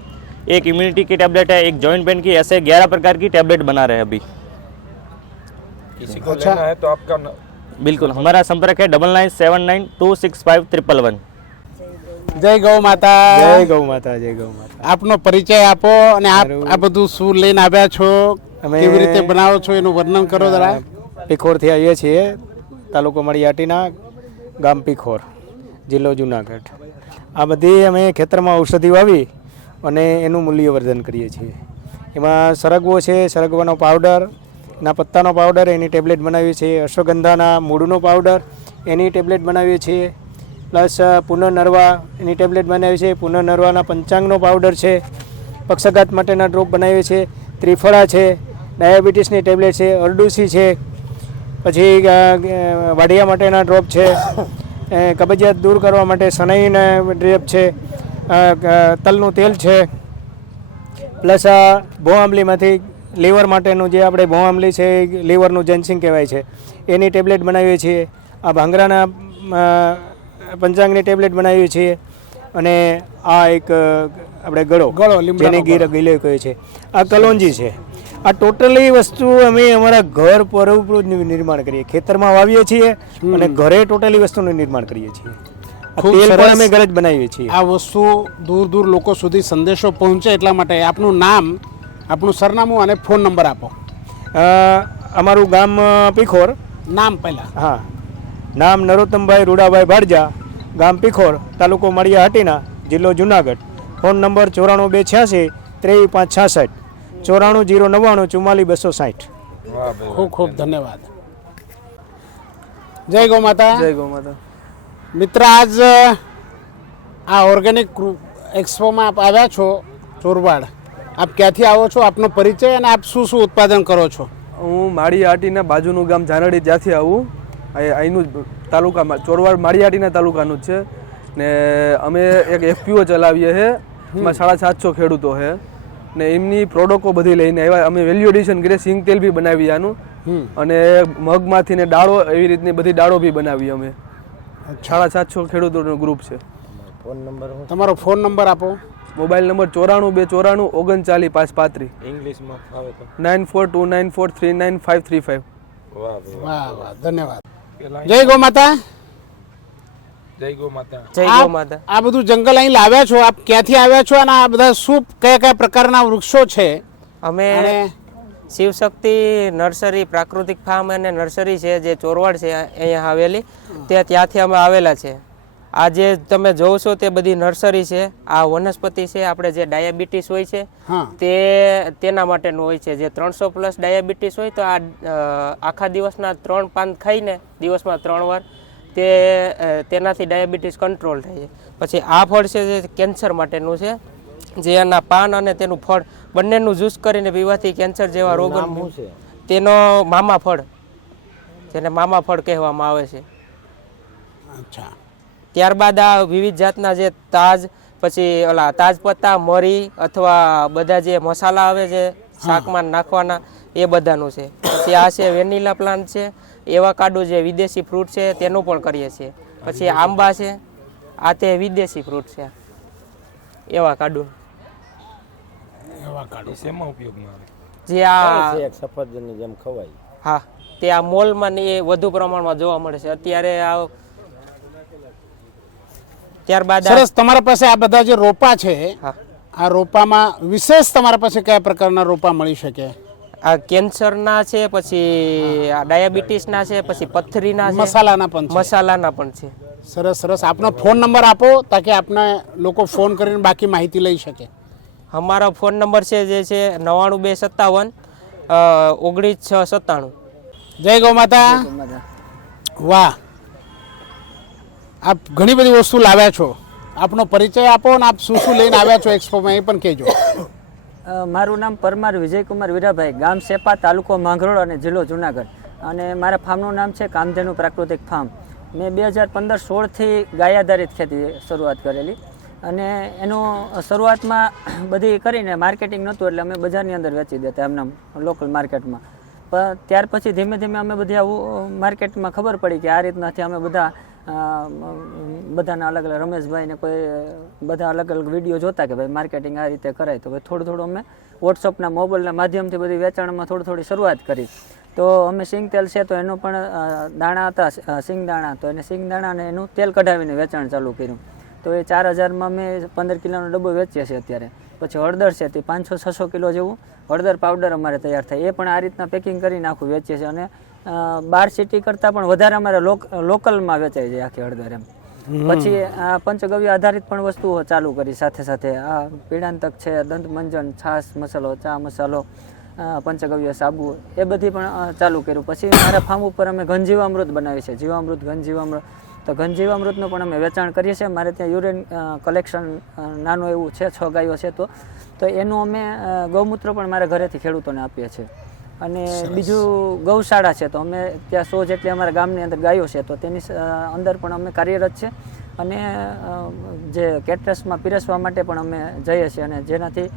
एक इम्यूनिटी की टैबलेट है, एक जॉइंट पेन की, ऐसे 11 प्रकार की टैबलेट बना रहे हैं अभी. किसी को लेना है तो आपका बिल्कुल हमारा संपर्क है 9992651111. જય ગૌ માતા. જય ગૌ માતા. જય ગૌ માતા. આપનો પરિચય આપો અને આપ આ બધું શું લઈને આવ્યા છો, કેવી રીતે બનાવો છો, એનું વર્ણન કરો જરા. પીખોરથી આવીએ છીએ, તાલુકો મળિયાટીના, ગામ પીખોર, જિલ્લો જુનાગઢ. આ બધી અમે ખેતરમાં ઔષધિ વાવી અને એનું મૂલ્યવર્ધન કરીએ છીએ. એમાં સરગવો છે, સરગવાનો પાવડર, એના પત્તાનો પાવડર, એની ટેબ્લેટ બનાવીએ છીએ. અશ્વગંધાના મૂળનો પાવડર, એની ટેબ્લેટ બનાવીએ છીએ. પ્લસ પુનર્નરવા, એની ટેબ્લેટ બનાવીએ છીએ. પુનર્નરવાના પંચાંગનો પાવડર છે. પક્ષઘાત માટેના ડ્રોપ બનાવીએ છીએ. ત્રિફળા છે, ડાયાબિટીસની ટેબ્લેટ છે, અરડુસી છે, પછી વાઢિયા માટેના ડ્રોપ છે, કબજિયાત દૂર કરવા માટે સનઈના ડ્રોપ છે, તલનું તેલ છે. પ્લસ ભો આંબલીમાંથી લીવર માટેનું જે આપણે ભો આંબલી છે, લીવરનું જંસિંગ કહેવાય છે, એની ટેબ્લેટ બનાવીએ છીએ. આ ભાંગરાના પંચાંગની ટેબ્લેટ બનાવીએ છીએ. અને આ એક આપણે ગળો જેને ગીલો કહે છે, આ કલોંજી છે. આ ટોટલી વસ્તુ અમે અમારા ઘર પર નિર્માણ કરીએ, ખેતરમાં વાવીએ છીએ અને ઘરે ટોટલી વસ્તુનું નિર્માણ કરીએ છીએ. તેલ પણ અમે ઘરે જ બનાવીએ છીએ. આ વસ્તુ દૂર દૂર લોકો સુધી સંદેશો પહોંચે એટલા માટે આપનું નામ, આપણું સરનામું અને ફોન નંબર આપો. અમારું ગામ પીખોર. નામ પહેલાં? હા, નામ નરોત્તમભાઈ રૂડાભાઈ ભાડજા, ગામ પીખોર, તાલુકો માળિયાહાટીના, જિલ્લો જુનાગઢ. Phone number 94-286-5366, 94-099-44-260. ખૂબ ખૂબ ધન્યવાદ. જય ગૌ માતા. જય ગૌ માતા. મિત્ર, આજ આ ઓર્ગેનિક એક્સપોમાં આપ આવ્યા છો ચોરવાડ. આપ ક્યાંથી આવો છો, આપનો પરિચય અને આપ શું શું ઉત્પાદન કરો છો? હું માળિયાહાટીના બાજુનું ગામ ઝાનડી, ત્યાંથી આવું. અહીંનું તાલુકામાં ચોરવાડ માળિયાહાટીના તાલુકાનું જ છે ને. અમે એક FPO ચલાવીએ છીએ, એમાં 750 ખેડૂતો છે ને. એમની પ્રોડક્ટો બધી લઈને આવ્યા. અમે વેલ્યુ એડિશન કરીએ, સિંગ તેલ બી બનાવીએ આનું, અને મગમાંથી ને દાળો, એવી રીતની બધી દાળો બી બનાવીએ અમે. 750 ખેડૂતોનું ગ્રુપ છે. Phone number? તમારો ફોન નંબર આપો. Mobile number 94-294-39-535. ઇંગ્લિશમાં આવે તો 9429439535. વાહ વાહ, ધન્યવાદ. જય ગૌ માતા. જય ગૌ માતા. જય ગૌ માતા. આ બધું જંગલ અહીં લાવ્યા છો, આપ ક્યાંથી આવ્યા છો અને આ બધા શું કયા કયા પ્રકારના વૃક્ષો છે? અમે શિવશક્તિ નર્સરી પ્રાકૃતિક ફાર્મ અને નર્સરી છે, જે ચોરવાડ છે અહીંયા આવેલી, ત્યાંથી અમે આવેલા છે. આ જે તમે જોવો છો તે બધી નર્સરી છે. આ વનસ્પતિ છે આપણે જે ડાયાબિટીસ હોય છે તેના માટેનું હોય છે. જે 300+ ડાયાબિટીસ હોય તો આ આખા દિવસના 3 પાન ખાઈને દિવસમાં 3 વાર તેનાથી ડાયાબિટીસ કંટ્રોલ થાય છે. પછી આ ફળ છે જે કેન્સર માટેનું છે. જે એના પાન અને તેનું ફળ બંનેનું જ્યુસ કરીને પીવાથી કેન્સર જેવા રોગો તેનો મામા ફળ, જેને મામા ફળ કહેવામાં આવે છે. અચ્છા. ત્યારબાદ આ વિવિધ જાતના જે તાજ, પછી ઓલા તાજપત્તા, મરી અથવા બધા જે મસાલા આવે છે શાકમાં નાખવાના એ બધાનું છે. પછી આ છે વેનીલા પ્લાન્ટ છે. એવાકાડો જે વિદેશી ફ્રૂટ છે તેનું પણ કરીએ છીએ. પછી આંબા છે, આ તે વિદેશી ફ્રૂટ છે. એવાકાડો શેમાં ઉપયોગમાં આવે? જે આ સફરજનની જેમ ખવાય. હા, તે આ મોલમાં ને એ વધુ પ્રમાણમાં જોવા મળે છે અત્યારે. ત્યારબાદ સરસ, તમારા પાસે આ બધા જે રોપા છે, આ રોપામાં વિશેષ તમારા પાસે કયા પ્રકારના રોપા મળી શકે? આ કેન્સરના છે, પછી આ ડાયાબિટીસના છે, પછી પથરીના છે, મસાલાના પણ છે. સરસ સરસ. આપનો ફોન નંબર આપો તાકે આપને લોકો ફોન કરીને બાકી માહિતી લઈ શકે. અમારો ફોન નંબર છે જે છે 99257 19697. જય ગૌ માતા. વાહ, આપ ઘણી બધી વસ્તુ લાવ્યા છો. આપનો પરિચય આપો અને આપ શું શું લઈને આવ્યા છો એક્સપોમાં એ પણ કહેજો. મારું નામ પરમાર વિજયકુમાર વીરાભાઈ, ગામ સેપા, તાલુકો માંગરોળ અને જિલ્લો જુનાગઢ. અને મારા ફાર્મનું નામ છે કામધેનુ પ્રાકૃતિક ફાર્મ. મેં 2015-16થી ગાય આધારિત ખેતી શરૂઆત કરેલી. અને એનું શરૂઆતમાં બધી કરીને માર્કેટિંગ નહોતું એટલે અમે બજારની અંદર વેચી દેતા એમના લોકલ માર્કેટમાં. પણ ત્યાર પછી ધીમે ધીમે અમે બધી આવું માર્કેટમાં ખબર પડી કે આ રીતનાથી અમે બધાના અલગ અલગ રમેશભાઈને કોઈ બધા અલગ અલગ વિડીયો જોતા કે ભાઈ માર્કેટિંગ આ રીતે કરાય. તો ભાઈ થોડું અમે વોટ્સઅપના મોબાઈલના માધ્યમથી બધી વેચાણમાં થોડી શરૂઆત કરી. તો અમે સિંગ તેલ છે તો એનો પણ દાણા હતા, સિંગ દાણા, તો એને સિંગ દાણા અને એનું તેલ કઢાવીને વેચાણ ચાલુ કર્યું. તો એ 4000માં અમે 15 કિલોનો ડબ્બો વેચીએ છીએ અત્યારે. પછી હળદર છે તે 500-600 કિલો જેવું હળદર પાવડર અમારે તૈયાર થાય, એ પણ આ રીતના પેકિંગ કરીને આખું વેચીએ છીએ. અને 12 સિટી કરતાં પણ વધારે અમારે લોકલમાં વેચાઈ જાય આખી હળદર એમ. પછી આ પંચગવ્ય આધારિત પણ વસ્તુઓ ચાલુ કરી સાથે સાથે. આ પીડાંતક છે, દંતમંજન, છાશ મસાલો, ચા મસાલો, પંચગવ્ય સાબુ, એ બધી પણ ચાલુ કર્યું. પછી મારા ફાર્મ ઉપર અમે ઘનજીવામૃત બનાવી છે, જીવામૃત, ઘનજીવામૃત. તો ઘનજીવામૃતનું પણ અમે વેચાણ કરીએ છીએ. મારે ત્યાં યુરિન કલેક્શન નાનું એવું છે, 6 ગાયો છે. તો એનું અમે ગૌમૂત્ર પણ મારા ઘરેથી ખેડૂતોને આપીએ છીએ. અને બીજું ગૌશાળા છે, તો અમે ત્યાં 100 જેટલી અમારા ગામની અંદર ગાયો છે, તો તેની અંદર પણ અમે કાર્યરત છે. અને જે કેટરસમાં પીરસવા માટે પણ અમે જઈએ છીએ. અને જેનાથી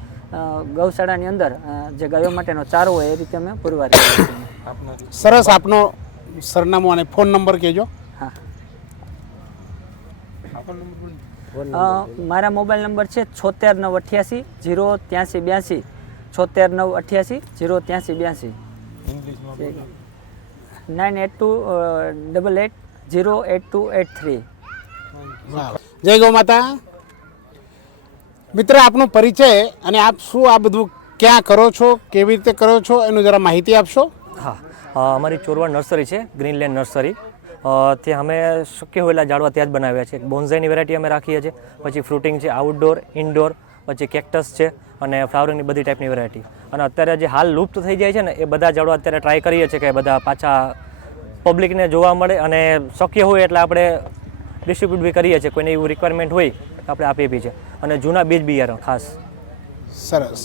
ગૌશાળાની અંદર જે ગાયો માટેનો ચારો હોય એ રીતે અમે પુરવાર કરીએ છીએ. સરસ. આપનો સરનામું અને ફોન નંબર કહેજો. હા, મારા મોબાઈલ નંબર છે 76988 08382, 76988 08382, 9828808283. જય ગૌ માતા. મિત્ર, આપનો પરિચય અને આપ શું આ બધું ક્યાં કરો છો, કેવી રીતે કરો છો, એનું જરા માહિતી આપશો. હા, અમારી ચોરવાડ નર્સરી છે, ગ્રીનલેન્ડ નર્સરી. ત્યાં અમે શક્ય હોયેલા ઝાડવા ત્યાં જ બનાવ્યા છે. બોન્ઝાઈની વેરાયટી અમે રાખીએ છીએ, પછી ફ્રૂટિંગ છે, આઉટડોર, ઇન્ડોર, પછી કેક્ટસ છે અને ફ્લાવરિંગની બધી ટાઈપની વેરાયટી. અને અત્યારે જે હાલ લુપ્ત થઈ જાય છે ને એ બધા ઝાડવા અત્યારે ટ્રાય કરીએ છીએ કે બધા પાછા પબ્લિકને જોવા મળે. અને શક્ય હોય એટલે આપણે ડિસ્ટ્રીબ્યુટ બી કરીએ છીએ. કોઈને એવું રિક્વાયરમેન્ટ હોય તો આપણે આપીએ બી છે. અને જૂના બીજ બિયારણ ખાસ. સરસ.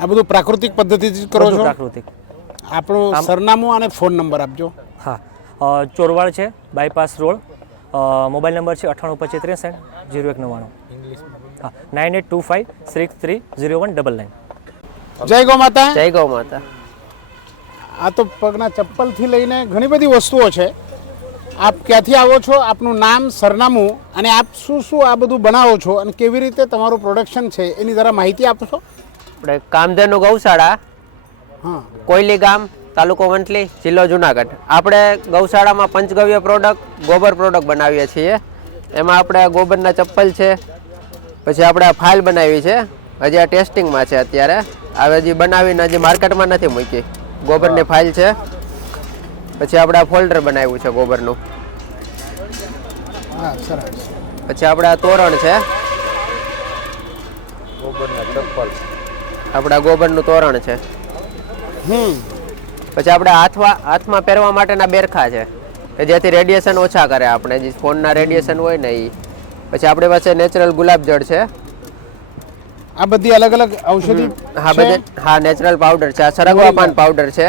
આ બધું પ્રાકૃતિક પદ્ધતિથી કરો છો? પ્રાકૃતિક. આપણું સરનામું અને ફોન નંબર આપજો. હા, ચોરવાડ છે, બાયપાસ રોડ. મોબાઈલ નંબર છે 9825 63 0199. હા, 9825630199. જય ગૌ માતા. જય ગૌ માતા. આ તો પગના ચપ્પલથી લઈને ઘણી બધી વસ્તુઓ છે. આપ ક્યાંથી આવો છો, આપનું નામ, સરનામું અને આપ શું શું આ બધું બનાવો છો અને કેવી રીતે તમારું પ્રોડક્શન છે એની જરા માહિતી આપશો. આપણે કામધેનુ ગૌશાળા, કોયલી ગામ, તાલુકો વંથલી, જિલ્લો જુનાગઢ. આપણે ગૌશાળામાં પંચગવ્ય પ્રોડક્ટ, ગોબર પ્રોડક્ટ બનાવીએ છીએ. એમાં આપણે ગોબરના ચપ્પલ છે, પછી આપણે આ ફાઇલ બનાવી છે, હજી આ ટેસ્ટિંગમાં છે અત્યારે. હવે હજી બનાવીને હજી માર્કેટમાં નથી મૂકી. ગોબરની ફાઇલ છે. પછી આપણે આ ફોલ્ડર બનાવ્યું છે ગોબરનું. હા, સરસ. પછી આપણે આ તોરણ છે, આપણા ગોબરનું તોરણ છે. પછી આપણે હાથમાં પહેરવા માટેના બેરખા છે કે જેથી રેડિયેશન ઓછા કરે આપણે, જે ફોનના રેડિયેશન હોય ને એ. પછી આપણી પાસે નેચરલ ગુલાબજળ છે. આ બધી અલગ અલગ ઔષધિ હા નેચરલ પાવડર છે. આ સરગવા પાન પાવડર છે,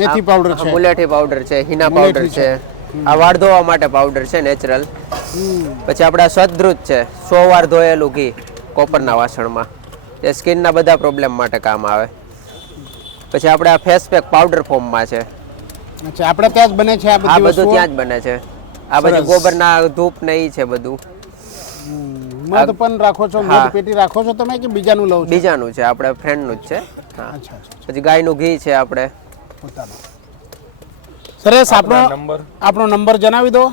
મેથી પાવડર છે, મુલેઠી પાવડર છે, હિના પાવડર છે. આ વાળ ધોવા માટે પાવડર છે નેચરલ. પછી આપણે આ સદૃત છે, 100 વાર ધોયેલું ઘી કોપરના વાસણમાં, એ સ્કિનના બધા પ્રોબ્લેમ માટે કામ આવે. પછી આપણે આ ફેસ પેક પાવડર ફોર્મમાં છે. અચ્છા, આપણે ત્યાં જ બને છે આ બધું ત્યાં જ બને છે. આ બધું ગોબરના ધૂપ ને ઈ છે બધું. મધ પણ રાખો છો, મધ પેટી રાખો છો તમે કે બીજાનું લવ છો? બીજાનું છે, આપણે ફ્રેન્ડનું જ છે. પછી ગાયનું ઘી છે આપણે. સરસ. આપણો નંબર જણાવી દો.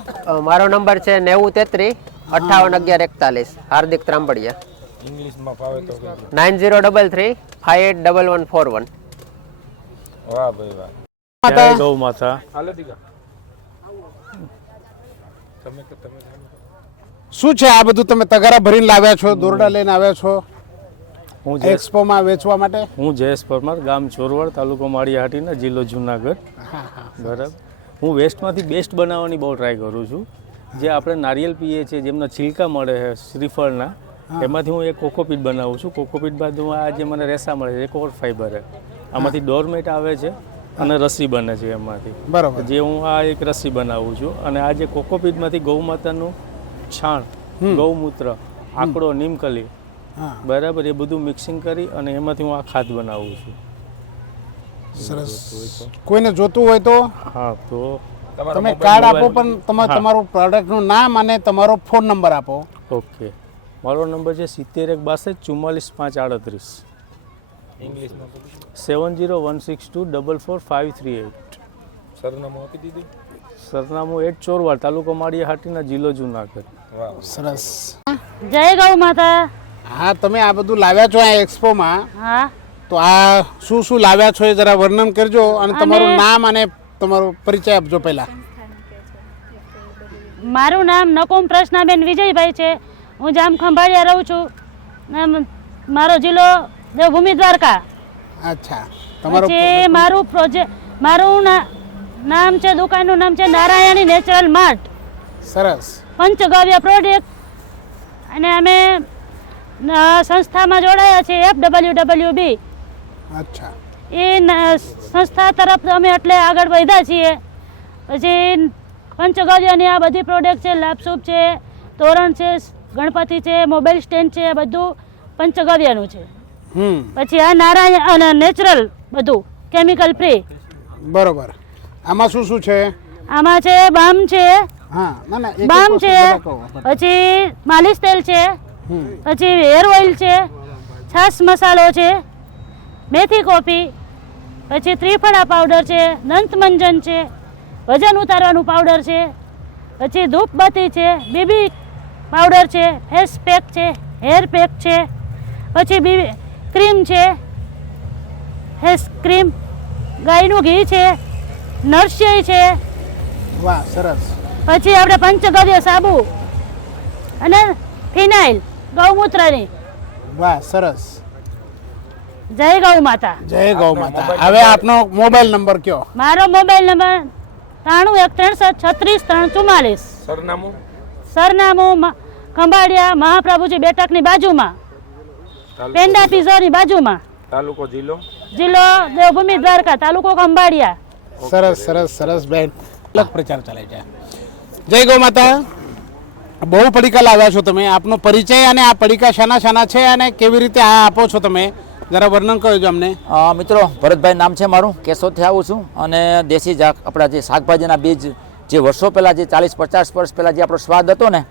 મારો નંબર છે 9033 581141. હાર્દિક ત્રાંબડિયા. ઇંગ્લિશમાં ફાવે તો 9033 581141. વાહ ભાઈ વાહ. જય ગૌ માતા. શું છે આ બધું તમે તગારા ભરીને લાવ્યા છો, દોરડા લઈને આવ્યા છો એક્સપોમાં વેચવા માટે? હું જયેશ પરમાર, ગામ ચોરવાડ, તાલુકો માળિયાહાટીના, જિલ્લો જુનાગઢ. બરાબર. હું વેસ્ટમાંથી બેસ્ટ બનાવવાની બહુ ટ્રાય કરું છું. જે આપણે નારિયેલ પીએ છીએ, જેમના છિલકા મળે છે શ્રીફળના, એમાંથી હું એક કોકોપીટ બનાવું છું. કોકોપીટ બાદ હું આ જે મને રેસા મળે છે એ કોર ફાઈબર છે. આમાંથી ડોરમેટ આવે છે અને રસી બને છે એમાંથી. બરાબર. જે હું આ એક રસી બનાવું છું. અને આ જે કોકોપીટમાંથી ગૌ માતાનું છાણ, ગૌમૂત્ર, આકડો, નીમકલી, બરાબર, એ બધું મિક્સિંગ કરી અને એમાંથી હું આ ખાદ બનાવું છું. સરસ. કોઈને જોતું હોય તો હા, તો તમે કાર્ડ આપો, પણ તમારું પ્રોડક્ટનું નામ અને તમારો ફોન નંબર આપો. ઓકે, મારો નંબર છે 7162 ઇંગ્લિશમાં 7016244538. સરનામું આપી દીધું? સરનામું 8 ચોરવાડ, તાલુકો માળિયાહાટીના, જિલ્લો જુનાગઢ. સરસ. જય ગૌ માતા. હા, તમે આ બધું લાવ્યા છો આ એક્સપોમાં. હા, તો આ શું શું લાવ્યા છો એ જરા વર્ણન કરજો અને તમારું નામ અને તમારો પરિચય આપજો પહેલા. મારું નામ નકુમ પ્રશ્નાબેન વિજયભાઈ છે. હું જામ ખંભાળિયા રહું છું. મારો જિલ્લો દેવભૂમિ દ્વારકા. અચ્છા. મારું નામ છે, દુકાનનું નામ છે નારાયણી નેચરલ માર્ટ. સરસ. પંચગવ્ય પ્રોડક્ટ. અને અમે સંસ્થામાં જોડાયા છે FWWB. અચ્છા. એ સંસ્થા તરફ અમે એટલે આગળ વધ્યા છીએ. પછી પંચગવ્યની આ બધી પ્રોડક્ટ છે, લાપસૂપ છે, તોરણ છે, ગણપતિ છે, મોબાઈલ સ્ટેન્ડ છે, બધું પંચગવ્યનું છે. પછી આ નારાયણ અને નેચરલ બધું કેમિકલ ફ્રી. બરોબર. આમાં શું શું છે? આમાં છે બામ છે, બામ છે, પછી માલિશ તેલ છે, પછી હેર ઓઇલ છે, છાશ મસાલો છે, મેથી કોફી, પછી ત્રિફળા પાવડર છે, દંતમંજન છે, વજન ઉતારવાનું પાવડર છે, પછી ધૂપબત્તી છે, બીબી પાવડર છે, ફેસ પેક છે, હેર પેક છે, પછી બીબી ક્રીમ છે, હેર ક્રીમ, ગાયનું ઘી છે, નરસિંહ છે. વાહ, સરસ. પછી આપણે પંચગવ્ય સાબુ અને ફિનાઇલ ગૌમૂત્રની. વાહ, સરસ. જય ગૌ માતા. જય ગૌ માતા. હવે આપનો મોબાઈલ નંબર કયો? મારો મોબાઈલ નંબર 93163634. સરનામું? સરનામું ખંભાળિયા મહાપ્રભુજી બેઠકની બાજુમાં, પેંડા પીઝોની બાજુમાં. તાલુકો જિલ્લો? જિલ્લો દેવભૂમિ દ્વારકા, તાલુકો ખંભાળિયા. સરસ સરસ સરસ બેન. અલગ પ્રચાર ચાલે છે. જય ગૌ માતા. બહુ પડીકા લાવ્યા છો તમે. આપનો પરિચય અને આ પડીકા શાના શાના છે અને કેવી રીતે આ આપો છો તમે, જરા વર્ણન કરજો અમને. મિત્રો, ભરતભાઈ નામ છે મારું. કેશોદથી આવું છું. અને દેશી આપણા જે શાકભાજીના બીજ જે વર્ષો પહેલાં, જે 40-50 વર્ષ પહેલાં જે આપણો સ્વાદ હતો ને,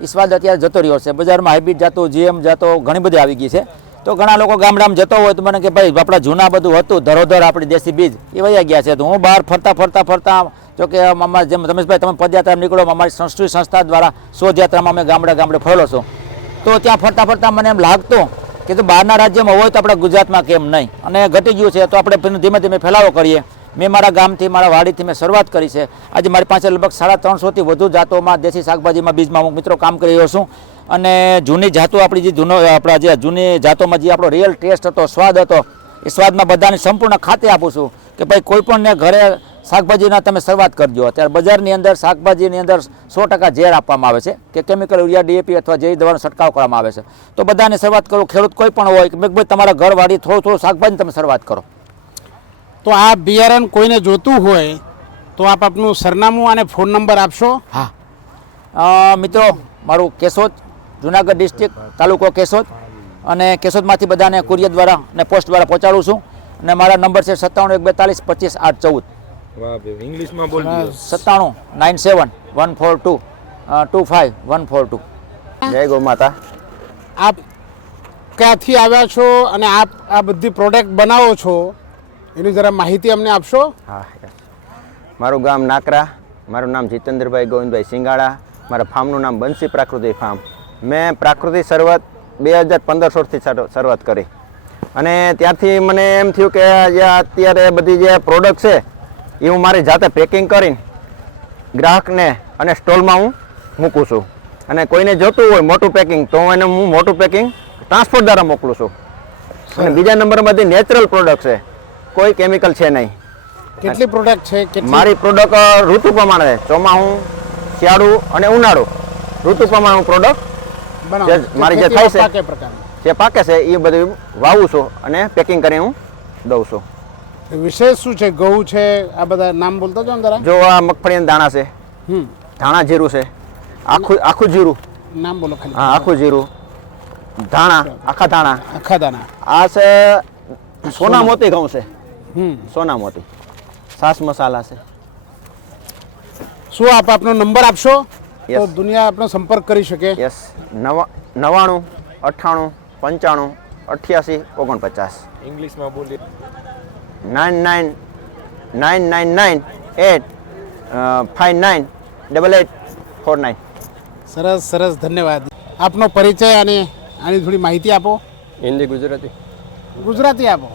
એ સ્વાદ અત્યારે જતો રહ્યો છે. બજારમાં હાઇબ્રિડ જાતો, GM જાતો ઘણી બધી આવી ગઈ છે. તો ઘણા લોકો ગામડામાં જતો હોય તો મને કે ભાઈ આપણા જૂના બધું હતું ધરોધર આપણી દેશી બીજ એ વયા ગયા છે. તો હું બહાર ફરતા જો કે અમારા જેમ રમેશભાઈ તમે પદયાત્રા નીકળો, અમારી સંસ્કૃતિ સંસ્થા દ્વારા શોધયાત્રામાં અમે ગામડે ફરેલો છો. તો ત્યાં ફરતા મને એમ લાગતું કે જો બહારના રાજ્યમાં હોય તો આપણે ગુજરાતમાં કેમ નહીં, અને ઘટી ગયું છે તો આપણે ધીમે ધીમે ફેલાવો કરીએ. મેં મારા ગામથી મારા વાડીથી મેં શરૂઆત કરી છે. આજે મારી પાસે લગભગ 350થી વધુ જાતોમાં દેશી શાકભાજીમાં બીજમાં હું મિત્રો કામ કરી રહ્યો છું. અને જૂની જાતો આપણી જે જૂની જાતોમાં જે આપણો રિયલ ટેસ્ટ હતો, સ્વાદ હતો, એ સ્વાદમાં બધાની સંપૂર્ણ ખાતે આપું છું કે ભાઈ કોઈ પણને ઘરે શાકભાજીના તમે શરૂઆત કરજો. અત્યારે બજારની અંદર શાકભાજીની અંદર 100% ઝેર આપવામાં આવે છે કે કેમિકલ યુરિયા, DAP અથવા જે દવાનો છંટકાવ કરવામાં આવે છે. તો બધાને શરૂઆત કરો. ખેડૂત કોઈ પણ હોય કે ભાઈ તમારા ઘરવાળી થોડું શાકભાજી તમે શરૂઆત કરો. તો આ બિયારણ કોઈને જોતું હોય તો આપ આપનું સરનામું અને ફોન નંબર આપશો. હા મિત્રો, મારું કેશોદ, જુનાગઢ ડિસ્ટ્રિક્ટ, તાલુકો કેશોદ, અને કેશોદમાંથી બધાને કુરિયર દ્વારા અને પોસ્ટ દ્વારા પહોંચાડું છું. અને મારા નંબર છે 97 142 25 814. ઇંગ્લિશમાં બોલ. 97 97 142 25142. જય ગૌ માતા. આપ ક્યાંથી આવ્યા છો અને આપ આ બધી પ્રોડક્ટ બનાવો છો એની જરા માહિતી અમને આપશો. હા, મારું ગામ નાકરા, મારું નામ જીતેન્દ્રભાઈ ગોવિંદભાઈ સિંગાળા, મારા ફાર્મનું નામ બંસી પ્રાકૃતિક ફાર્મ. મેં પ્રાકૃતિક શરૂઆત 2015-16થી શરૂઆત કરી અને ત્યારથી મને એમ થયું કે જે અત્યારે બધી જે પ્રોડક્ટ છે એ હું મારી જાતે પેકિંગ કરીને ગ્રાહકને અને સ્ટોલમાં હું મૂકું છું. અને કોઈને જોતું હોય મોટું પેકિંગ તો એને હું મોટું પેકિંગ ટ્રાન્સપોર્ટ દ્વારા મોકલું છું. અને બીજા નંબરમાં બધી નેચરલ પ્રોડક્ટ છે, કોઈ કેમિકલ છે નહીં. કેટલી પ્રોડક્ટ છે? મારી પ્રોડક્ટ ઋતુ પ્રમાણે, ચોમાસું, શિયાળુ અને ઉનાળુ ઋતુ પ્રમાણે હું પ્રોડક્ટ મારી જે થાય છે, જે પાકે છે એ બધું વાવું છું અને પેકિંગ કરીને હું દઉં છું. વિશેષ શું છે? ઘઉં છે, આ બધા નામ બોલતો છો જરા. જો આ મગફળીના દાણા છે, ધાણા જીરું છે, આખું જીરું નામ બોલો ખાલી. હા, આખું જીરું, ધાણા, આખા ધાણા. આ છે સોના મોતી ઘઉં છે, સોના મોતી. સાસ મસાલા છે. શું આપ આપનો નંબર આપશો તો દુનિયા આપનો સંપર્ક કરી શકે? યસ, 99 98 95 88 49. ઇંગ્લિશમાં બોલીએ. 99 999 8 59 88 49. સરસ સરસ, ધન્યવાદ. આપનો પરિચય અને આની થોડી માહિતી આપો. હિન્દી ગુજરાતી? ગુજરાતી આપો.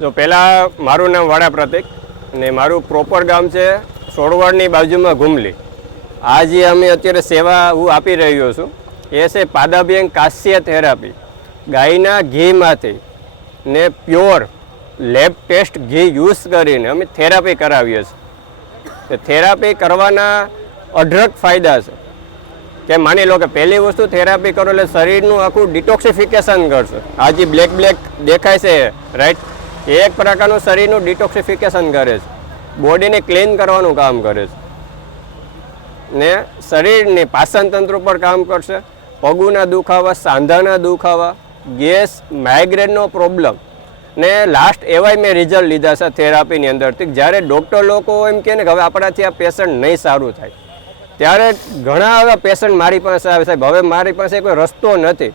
જો પહેલાં મારું નામ વાડા પ્રતિક અને મારું પ્રોપર ગામ છે સોડવાડની બાજુમાં ઘુમલી. આ જે અમે અત્યારે સેવા હું આપી રહ્યો છું એ છે પાદાભ્યંગ કાસ્ય થેરાપી. ગાયના ઘીમાંથી ને પ્યોર લેબ ટેસ્ટ ઘી યુઝ કરીને અમે થેરાપી કરાવીએ છીએ. થેરાપી કરવાના અઢળક ફાયદા છે કે માની લો કે પહેલી વસ્તુ થેરાપી કરો એટલે શરીરનું આખું ડિટોક્સિફિકેશન કરશે. આ જે બ્લેક દેખાય છે રાઈટ, એક પ્રકારનું શરીરનું ડિટોક્સિફિકેશન કરે છે, બોડીને ક્લીન કરવાનું કામ કરે છે ને શરીરની પાચન તંત્ર ઉપર કામ કરશે. પગુના દુખાવા, સાંધાના દુખાવા, ગેસ, માઇગ્રેનનો પ્રોબ્લેમ ને લાસ્ટ એવાય મેં રિઝલ્ટ લીધા છે થેરાપીની અંદરથી. જ્યારે ડૉક્ટર લોકો એમ કહે ને કે હવે આપણાથી આ પેશન્ટ નહીં સારું થાય, ત્યારે ઘણા એવા પેશન્ટ મારી પાસે આવે સાહેબ હવે મારી પાસે કોઈ રસ્તો નથી.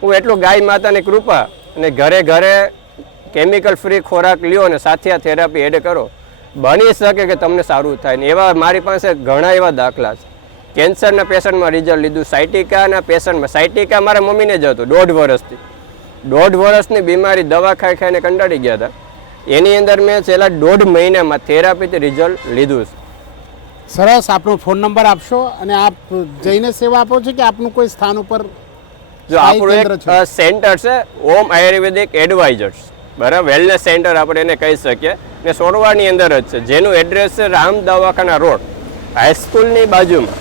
હું એટલું ગાય માતાની કૃપા અને ઘરે ઘરે કેમિકલ ફ્રી ખોરાક લ્યો અને સાથે આ થેરાપી એડ કરો, બની શકે કે તમને સારું થાય. ને એવા મારી પાસે ઘણા એવા દાખલા છે. કેન્સરના પેશન્ટમાં રિઝલ્ટ લીધું, સાયટિકાના પેશન્ટમાં. સાયટિકા મારા મમ્મીને જ હતું 1.5 વર્ષથી. 1.5 વર્ષની બીમારી, દવા ખાઈ ખાઈને કંટાળી ગયા હતા. એની અંદર મેં છેલ્લા 1.5 મહિનામાં થેરાપીથી રિઝલ્ટ લીધું છે. સરસ. આપનો ફોન નંબર આપશો અને આપ જઈને સેવા આપો છો કે આપનું કોઈ સ્થાન ઉપર? જો આપણું એક સેન્ટર છે ઓમ આયુર્વેદિક એડવાઇઝર્સ, બરાબર, વેલનેસ સેન્ટર આપણે એને કહી શકીએ ને સોરવાડની અંદર જ છે, જેનું એડ્રેસ છે રામ દવાખાના રોડ, હાઈસ્કૂલની બાજુમાં.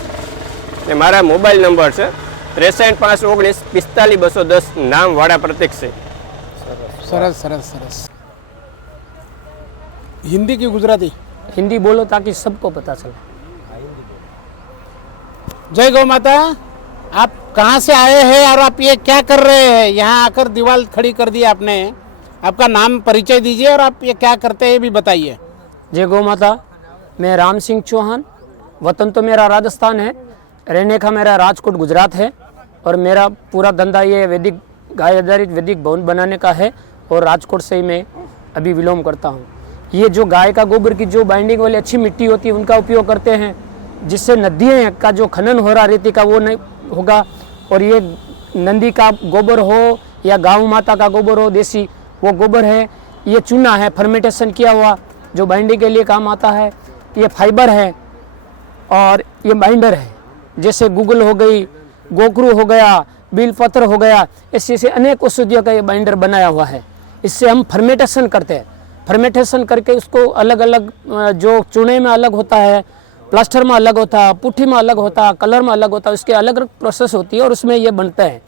ને મારા મોબાઈલ નંબર છે 63 519 45 210. નામ વાડા પ્રતિક છે. સરસ સરસ સરસ. हिंदी की गुजराती? हिंदी बोलो ताकि सबको पता चले. जय गौ माता. आप कहाँ से आए हैं और आप ये क्या कर रहे हैं? यहाँ आकर दीवार खड़ी कर दी आपने. आपका नाम परिचय दीजिए और आप ये क्या करते हैं भी बताइए. जय गौ माता. मैं राम सिंह चौहान, वतन तो मेरा राजस्थान है, रहने का मेरा राजकोट गुजरात है और मेरा पूरा धंधा ये वैदिक गाय आधारित वैदिक भवन बनाने का है और राजकोट से ही मैं अभी विलोम करता हूँ. ये जो गाय का गोबर की जो बाइंडिंग वाली अच्छी मिट्टी होती है उनका उपयोग करते हैं, जिससे नदियों का जो खनन हो रहा रेती का वो नहीं होगा. और ये नंदी का गोबर हो या गाँव माता का गोबर हो देसी, वो गोबर है. ये चूना है फर्मेंटेशन किया हुआ, जो बाइंडिंग के लिए काम आता है। ये फाइबर है और ये बाइंडर है, जैसे गूगल हो गई, गोखरू हो गया, बेलपत्र हो गया, ऐसे ऐसे अनेक औषधियों का ये बाइंडर बनाया हुआ है। इससे हम फर्मेंटेशन करते हैं, फर्मेंटेशन करके उसको अलग अलग, जो चूने में अलग होता है, प्लास्टर में अलग होता है, पुट्ठी में अलग होता है, कलर में अलग होता है, उसके अलग अलग प्रोसेस होती है और उसमें ये बनता है।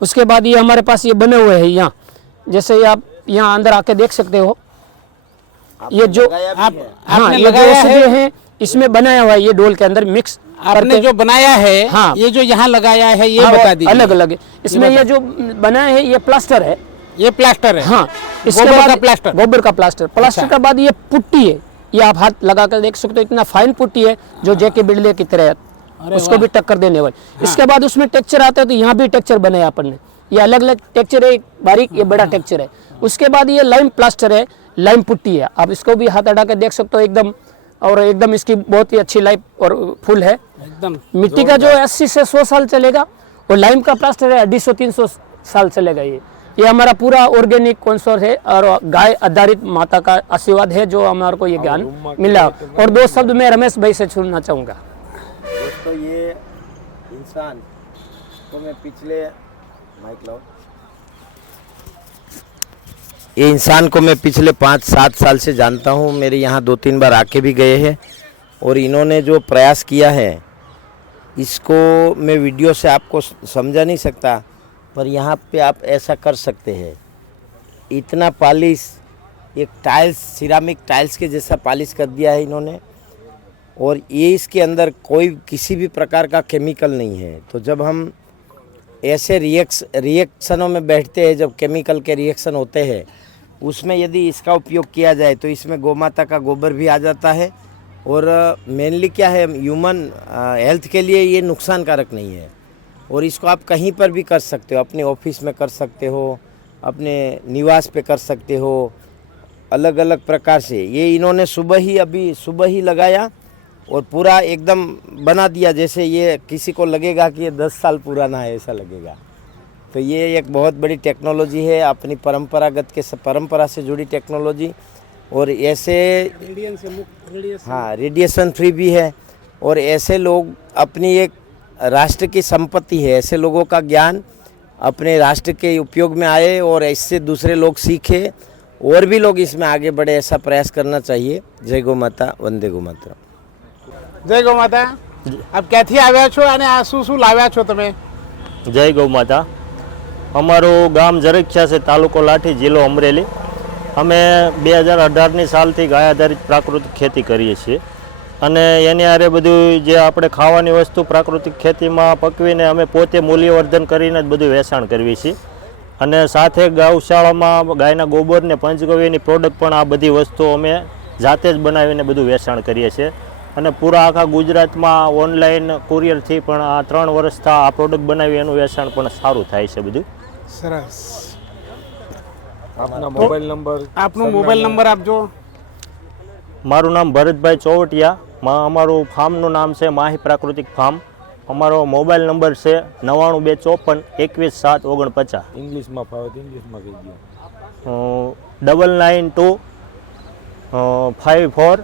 उसके बाद ये हमारे पास ये बने हुए हैं यहाँ, जैसे ये आप यहाँ अंदर आके देख सकते हो। ये जो हाँ, ये जो औषधि है इसमें बनाया हुआ है, ये डोल के अंदर मिक्स आपने जो बनाया है, हाँ, ये जो यहाँ लगाया है ये बता दीजिए। अलग अलग है इसमें। ये जो बनाया है ये प्लास्टर है, ये प्लास्टर है। हाँ, इसके बाद प्लास्टर, गोबर का प्लास्टर। प्लास्टर के बाद ये पुट्टी है, ये आप हाथ लगा कर देख सकते हो, इतना फाइन पुट्टी है जो जेके बिड़ले की तरह उसको भी टक्कर देने वाली। हाँ। इसके बाद उसमें टेक्सचर आता है, तो यहाँ भी टेक्सचर बनाया अपन ने, ये अलग अलग टेक्सचर है, बारीक, ये बड़ा टेक्सचर है। उसके बाद ये लाइम प्लास्टर है, लाइम पुट्टी है, आप इसको भी हाथ अड़ा के देख सकते हो एकदम, और एकदम इसकी बहुत ही अच्छी लाइफ और फुल है एकदम। मिट्टी का जो 80 से 100 साल चलेगा, और लाइम का प्लास्टर है 250-300 साल चलेगा। ये हमारा पूरा ऑर्गेनिक कॉन्सोर है और गाय आधारित माता का आशीर्वाद है जो हमारे को ये ज्ञान मिला। और 2 शब्द मैं रमेश भाई से छूना चाहूँगा। दोस्तों, ये इंसान को मैं पिछले ये इंसान को मैं पिछले 5-7 साल से जानता हूँ। मेरे यहाँ 2-3 बार आके भी गए हैं, और इन्होंने जो प्रयास किया है इसको मैं वीडियो से आपको समझा नहीं सकता, पर यहाँ पे आप ऐसा कर सकते हैं। इतना पॉलिश, एक टाइल्स, सिरामिक टाइल्स के जैसा पॉलिश कर दिया है इन्होंने, और ये इसके अंदर कोई किसी भी प्रकार का केमिकल नहीं है। तो जब हम ऐसे रिएक्शनों में बैठते हैं, जब केमिकल के रिएक्शन होते हैं, उसमें यदि इसका उपयोग किया जाए तो इसमें गौमाता का गोबर भी आ जाता है, और मेनली क्या है, ह्यूमन हेल्थ के लिए ये नुकसानकारक नहीं है। और इसको आप कहीं पर भी कर सकते हो, अपने ऑफिस में कर सकते हो, अपने निवास पे कर सकते हो, अलग अलग प्रकार से। ये इन्होंने अभी सुबह ही लगाया और पूरा एकदम बना दिया, जैसे ये किसी को लगेगा कि ये 10 साल पुराना है, ऐसा लगेगा। तो ये एक बहुत बड़ी टेक्नोलॉजी है, अपनी परंपरा से जुड़ी टेक्नोलॉजी, और ऐसे रेडिएशन फ्री भी है। और ऐसे लोग अपनी एक राष्ट्र की संपत्ति है, ऐसे लोगों का ज्ञान अपने राष्ट्र के उपयोग में आए और इससे दूसरे लोग सीखे, और भी लोग इसमें आगे बढ़े, ऐसा प्रयास करना चाहिए। जय गौ माता, वंदे गौ माता। जय गौ माता। अब ક્યાંથી આવ્યા છો અને આ શું શું લાવ્યા છો તમે? જય ગૌ માતા। અમારું ગામ જરખિયા છે, તાલુકો લાઠી, જિલ્લો અમરેલી। અમે 2018ની સાલથી ગાય આધારિત પ્રાકૃતિક ખેતી કરીએ છીએ, અને એની આરે બધું જે આપણે ખાવાની વસ્તુ પ્રાકૃતિક ખેતીમાં પકવીને અમે પોતે મૂલ્યવર્ધન કરીને જ બધું વેચાણ કરવી છીએ। અને સાથે ગૌશાળામાં ગાયના ગોબર ને પંચગવ્યની પ્રોડક્ટ પણ આ બધી વસ્તુઓ અમે જાતે જ બનાવીને બધું વેચાણ કરીએ છીએ। અને પૂરા આખા ગુજરાતમાં ઓનલાઈન કુરિયરથી પણ આ 3 વર્ષથી આ પ્રોડક્ટ બનાવી એનું વેચાણ પણ સારું થાય છે બધું। સરસ। આપનો મોબાઈલ નંબર? આપનો મોબાઈલ નંબર આપજો। મારું નામ ભરતભાઈ ચોવટિયા, અમારું ફાર્મનું નામ છે માહી પ્રાકૃતિક ફાર્મ। અમારો મોબાઈલ નંબર છે 9254 21749। ઇંગ્લિશમાં ફાવે તો ઇંગ્લિશમાં કહી દો। 992 54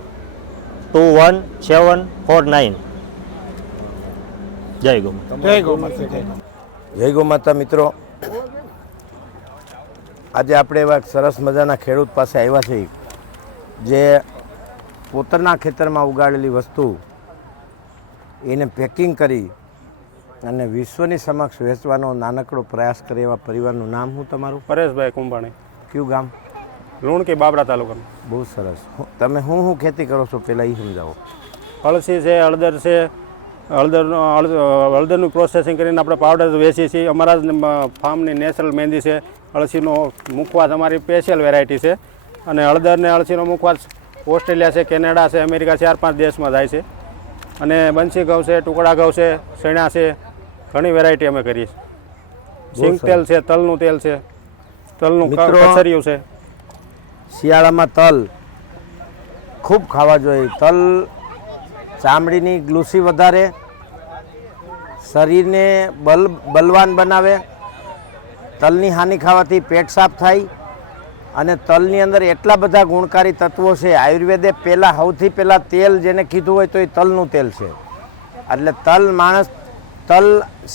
21749। જય ગૌ માતા। જય ગૌ માતા। જય ગૌ માતા। મિત્રો, આજે આપણે એવા સરસ મજાના ખેડૂત પાસે આવ્યા છીએ જે પોતાના ખેતરમાં ઉગાડેલી વસ્તુ એને પેકિંગ કરી અને વિશ્વની સમક્ષ વેચવાનો નાનકડો પ્રયાસ કરે એવા પરિવારનું નામ શું તમારું? પરેશભાઈ કુંભાણી। કયું ગામ? લુણકી, બાબરા તાલુકાનું। બહુ સરસ। તમે શું ખેતી કરો છો પહેલાં એ સમજાવો। અળસી છે, હળદર છે, હળદરનું પ્રોસેસિંગ કરીને આપણે પાવડર વેચીએ છીએ। અમારા ફાર્મની નેચરલ મહેંદી છે, અળસીનો મુખવાસ અમારી સ્પેશિયલ વેરાયટી છે, અને હળદર ને અળસીનો મુખવાસ ઓસ્ટ્રેલિયા છે, કેનેડા છે, અમેરિકા 4-5 દેશમાં જાય છે। અને બંસી ઘઉં છે, ટુકડા ઘઉં છે, શેણા છે, ઘણી વેરાયટી અમે કરીએ છીએ। સિંગ તેલ છે, તલનું તેલ છે, તલનું કચરિયું છે। શિયાળામાં તલ ખૂબ ખાવા જોઈએ। તલ ચામડીની ગ્લુસી વધારે, શરીરને બલવાન બનાવે। તલની હાનિ ખાવાથી પેટ સાફ થાય, અને તલની અંદર એટલા બધા ગુણકારી તત્વો છે. આયુર્વેદે પહેલાં સૌથી પહેલાં તેલ જેને કીધું હોય તો એ તલનું તેલ છે. એટલે તલ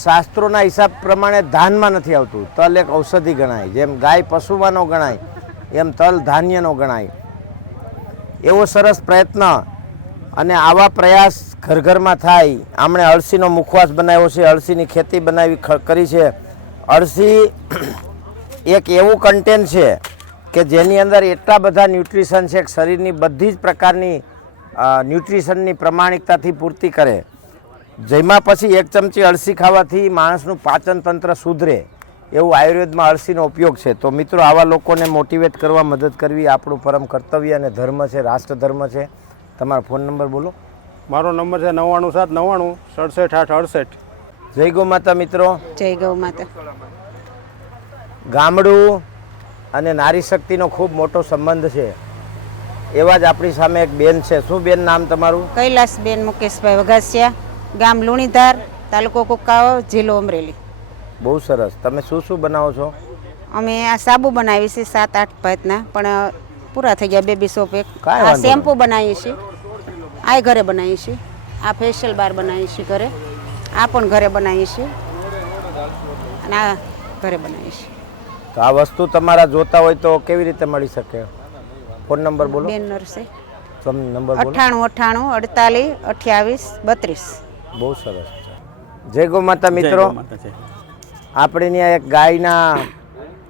શાસ્ત્રોના હિસાબ પ્રમાણે ધાનમાં નથી આવતું. તલ એક ઔષધિ ગણાય. જેમ ગાય પશુમાંનો ગણાય એમ તલ ધાન્યનો ગણાય. એવો સરસ પ્રયત્ન અને આવા પ્રયાસ ઘર ઘરમાં થાય. આમણે અળસીનો મુખવાસ બનાવ્યો છે, અળસીની ખેતી કરી છે. અળસી એક એવું કન્ટેન્ટ છે કે જેની અંદર એટલા બધા ન્યુટ્રિશન છે કે શરીરની બધી જ પ્રકારની ન્યુટ્રિશનની પ્રમાણિકતાથી પૂર્તિ કરે. જેમાં પછી 1 ચમચી અળસી ખાવાથી માણસનું પાચન તંત્ર સુધરે એવું આયુર્વેદમાં અળસીનો ઉપયોગ છે. તો મિત્રો, આવા લોકોને મોટિવેટ કરવા, મદદ કરવી આપણું પરમ કર્તવ્ય અને ધર્મ છે, રાષ્ટ્ર ધર્મ છે. તમારો ફોન નંબર બોલો. મારો નંબર છે 97 97 67 68 68. જય ગૌ માતા મિત્રો. જય ગૌ માતા. ગામડું અને નારી શક્તિનો ખૂબ મોટો સંબંધ છે. એવા જ આપણી સામે એક બેન છે. શું બેન નામ તમારું? કૈલાસબેન મુકેશભાઈ વઘાસિયા, ગામ લુણીધાર, તાલુકો કુકાવા, જિલ્લો અમરેલી. બહુ સરસ. તમે શું શું બનાવો છો? અમે આ સાબુ બનાવીએ છીએ 7-8 ભાતના, પણ પૂરા થઈ ગયા. બેબી સોપ એક, કાંઈ આ વાંધો શેમ્પુ બનાવીએ છીએ, આ ઘરે બનાવીએ છીએ, આ ફેશિયલ બાર બનાવીએ છીએ ઘરે, આ પણ ઘરે બનાવીએ છીએ અને આ ઘરે બનાવીએ છીએ. તો આ વસ્તુ તમારા જોતા હોય તો કેવી રીતે મળી શકે? ફોન નંબર બોલો. બેન નરસે નંબર બોલો. 98 48 28 32. બહુ સરસ. જય ગૌ માતા મિત્રો. આપણે ત્યાં એક ગાયના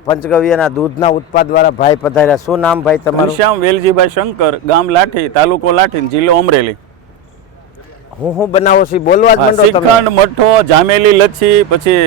પંચગવ્યના દૂધના ઉત્પાદવાળા ભાઈ પધાર્યા. શું નામ ભાઈ તમારું? શ્યામ વેલજીભાઈ શંકર, ગામ લાઠી, તાલુકો લાઠી, જિલ્લો અમરેલી. હું બનાવો છું બોલવા જ માંડો તમે. શ્રીખંડ, મઠ્ઠો, જામેલી લચ્છી, પછી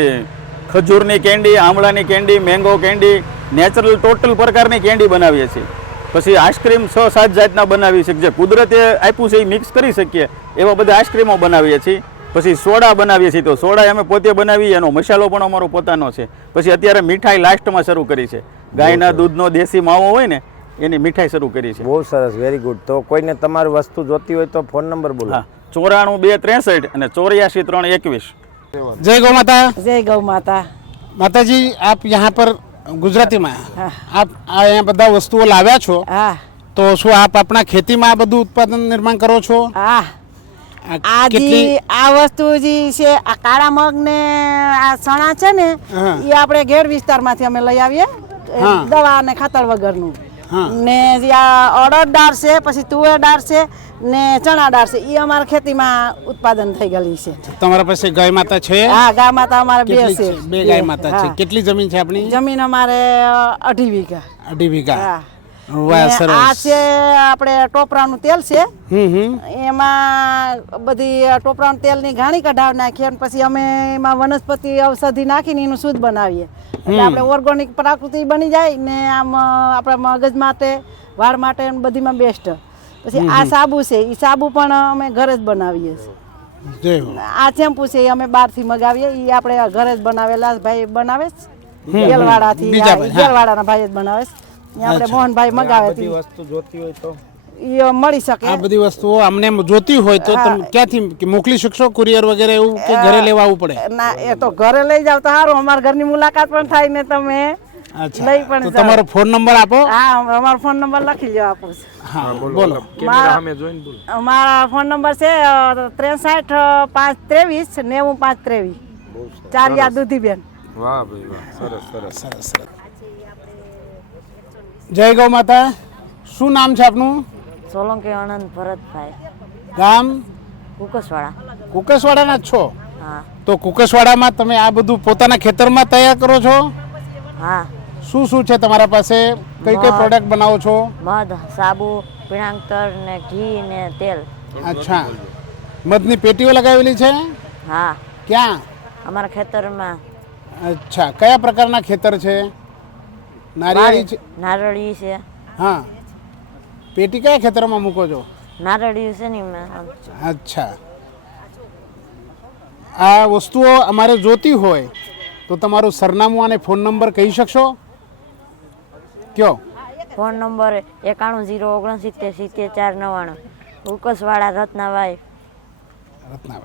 ખજૂરની કેન્ડી, આમળાની candy, mango candy, natural total પ્રકારની કેન્ડી બનાવીએ છીએ. પછી આઈસ્ક્રીમ 6-7 જાતના બનાવી શકીએ. જે કુદરતે આપ્યું છે એ મિક્સ કરી શકીએ એવા બધા આઈસ્ક્રીમો બનાવીએ છીએ. પછી સોડા બનાવીએ છીએ. તો સોડા અમે પોતે બનાવીએ, એનો મસાલો પણ અમારો પોતાનો છે. પછી અત્યારે મીઠાઈ લાસ્ટમાં શરૂ કરી છે. ગાયના દૂધનો દેશી માવો હોય ને એની મીઠાઈ શરૂ કરી છે. બહુ સરસ, વેરી ગુડ. તો કોઈને તમારી વસ્તુ જોતી હોય તો ફોન નંબર બોલો. 94 263 અને 84 321. जय गौ माता. जय गौ माता. माता जी, आप यहाँ पर गुजराती में आप यहाँ બધા વસ્તુઓ લાવ્યા છો, તો શું આપ આપણા ખેતીમાં આ બધું ઉત્પાદન નિર્માણ કરો છો? આ વસ્તુ જે છે, આ કાળા મગ ને આ ચણા છે ને, એ આપણે ઘેર વિસ્તારમાંથી અમે લઈ આવીએ, દવા અને ખાતર વગરનું. ને જે આ અડદ દાળ છે, પછી તુવેર દાળ છે ને ચણા દાળ છે, એ અમારા ખેતીમાં ઉત્પાદન થઈ ગયેલી છે. તમારા પાસે ગાય માતા છે? હા, ગાય માતા અમારે 2 છે. 2 ગાય માતા છે. કેટલી જમીન છે આપણી? જમીન અમારે 2.5 વીઘા. 2.5 વીઘા. આ છે આપણે ટોપરાનું તેલ છે. એમાં બધી ટોપરાનું તેલની ઘાણી કઢાવ નાખીએ અને પછી અમે એમાં વનસ્પતિ ઔષધિ નાખીને એનું શુદ્ધ બનાવીએ. એટલે આપણે ઓર્ગોનિક પ્રાકૃતિક બની જાય ને આમ આપણા મગજ માટે, વાળ માટે બધીમાં બેસ્ટ. પછી આ સાબુ છે, એ સાબુ પણ અમે ઘરે જ બનાવીએ છીએ. આ શેમ્પુ છે, એ અમે બહારથી મગાવીએ, એ આપણે ઘરે જ બનાવેલા ભાઈ બનાવે છે. ગેલવાડાના ભાઈ જ બનાવે છે. આપણે મોહનભાઈ મગાવે વસ્તુ જોતી હોય તો એ મળી શકે. આ બધી વસ્તુઓ અમને જોતી હોય તો તમે ક્યાંથી મોકલી શકશો? કુરિયર વગેરે એવું કે ઘરે લેવા આવવું પડે? ના, એ તો ઘરે લઈ જાવ તો સારું, અમારા ઘરની મુલાકાત પણ થાય ને તમે લઈ પણ જાવ. તમારો ફોન નંબર આપો. હા, અમારો ફોન નંબર લખી લો. આપું. હા, બોલો. મારા ફોન નંબર છે 63 523 90 523. 4 યા દૂધીબેન. વાહ ભાઈ વાહ, સરસ સરસ સરસ. જય ગૌ માતા. શું નામ છે આપનું? સોલંકી આનંદ ભરતભાઈ. ગામ? કુકસવાડા. કુકસવાડાના જ છો? હા. તો કુકસવાડામાં તમે આ બધું પોતાના ખેતરમાં તૈયાર કરો છો? હા. શું શું છે તમારા પાસે? કઈ કઈ પ્રોડક્ટ બનાવો છો? મધ, સાબુ, પીણાંકતર ને ઘી ને તેલ. અચ્છા, મધની પેટીઓ લગાવેલી છે? હા. ક્યાં? અમારા ખેતરમાં. અચ્છા, કયા પ્રકારના ખેતર છે? નારિયેળી છે? નારળી છે. હા. પેટી કયા ખેતરમાં મૂકો છો? નારળી છે ને. અચ્છા, આ વસ્તુઓ અમારે જોતી હોય તો તમારું સરનામું અને ફોન નંબર કહી શકશો? કયો? Phone number 9109777499. ઉકસવાડા રત્નાભાઈ.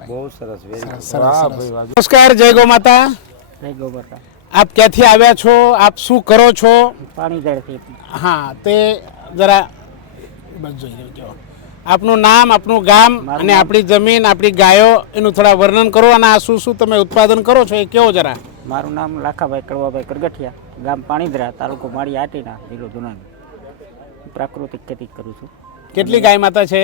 બહુ સરસ. નમસ્કાર, જય ગૌ માતા. આપ ક્યાંથી આવ્યા છો? આપ શું કરો છો? પાણીધરથી. હા, તે જરા બસ જોઈ લેજો. આપનું નામ, આપનું ગામ અને આપણી જમીન, આપણી ગાયો, એનું થોડા વર્ણન કરો અને આ શું શું તમે ઉત્પાદન કરો છો એ કેવો જરા. મારું નામ લાખાભાઈ કડવાભાઈ કરગઠિયા, ગામ પાણીધરા, તાલુકો માળી આટીના, જિલ્લો જુનાગઢ. પ્રાકૃતિક ખેતી કરું છું. કેટલી ગાય માતા છે?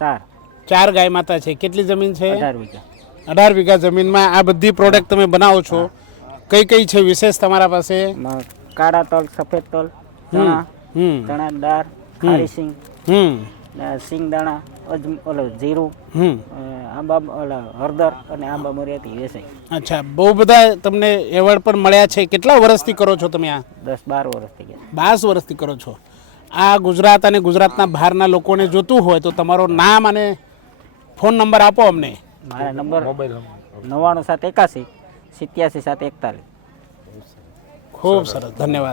4. 4 ગાય માતા છે. કેટલી જમીન છે? 18 વીઘા. 18 વીઘા જમીનમાં આ બધી પ્રોડક્ટ તમે બનાવો છો. કઈ કઈ છે વિશેષ તમારા પાસે? કાળા તલ, સફેદ તલ, ચણા, ચણા દાળ, ખારી સિંગ, સિંગ દાણા, જીરું, આંબા હળદર અને આંબા મરિયાથી વેચાય. અચ્છા, બહુ બધા તમને એવોર્ડ પણ મળ્યા છે. કેટલા વર્ષથી કરો છો તમે આ? 10-12 વર્ષ થઈ ગયા. 12 વર્ષથી કરો છો. આ ગુજરાત અને ગુજરાતના બહારના લોકોને જોતું હોય તો તમારો નામ અને ફોન નંબર આપો અમને. મારા નંબર 99781 87 741. ખૂબ સરસ, ધન્યવાદ.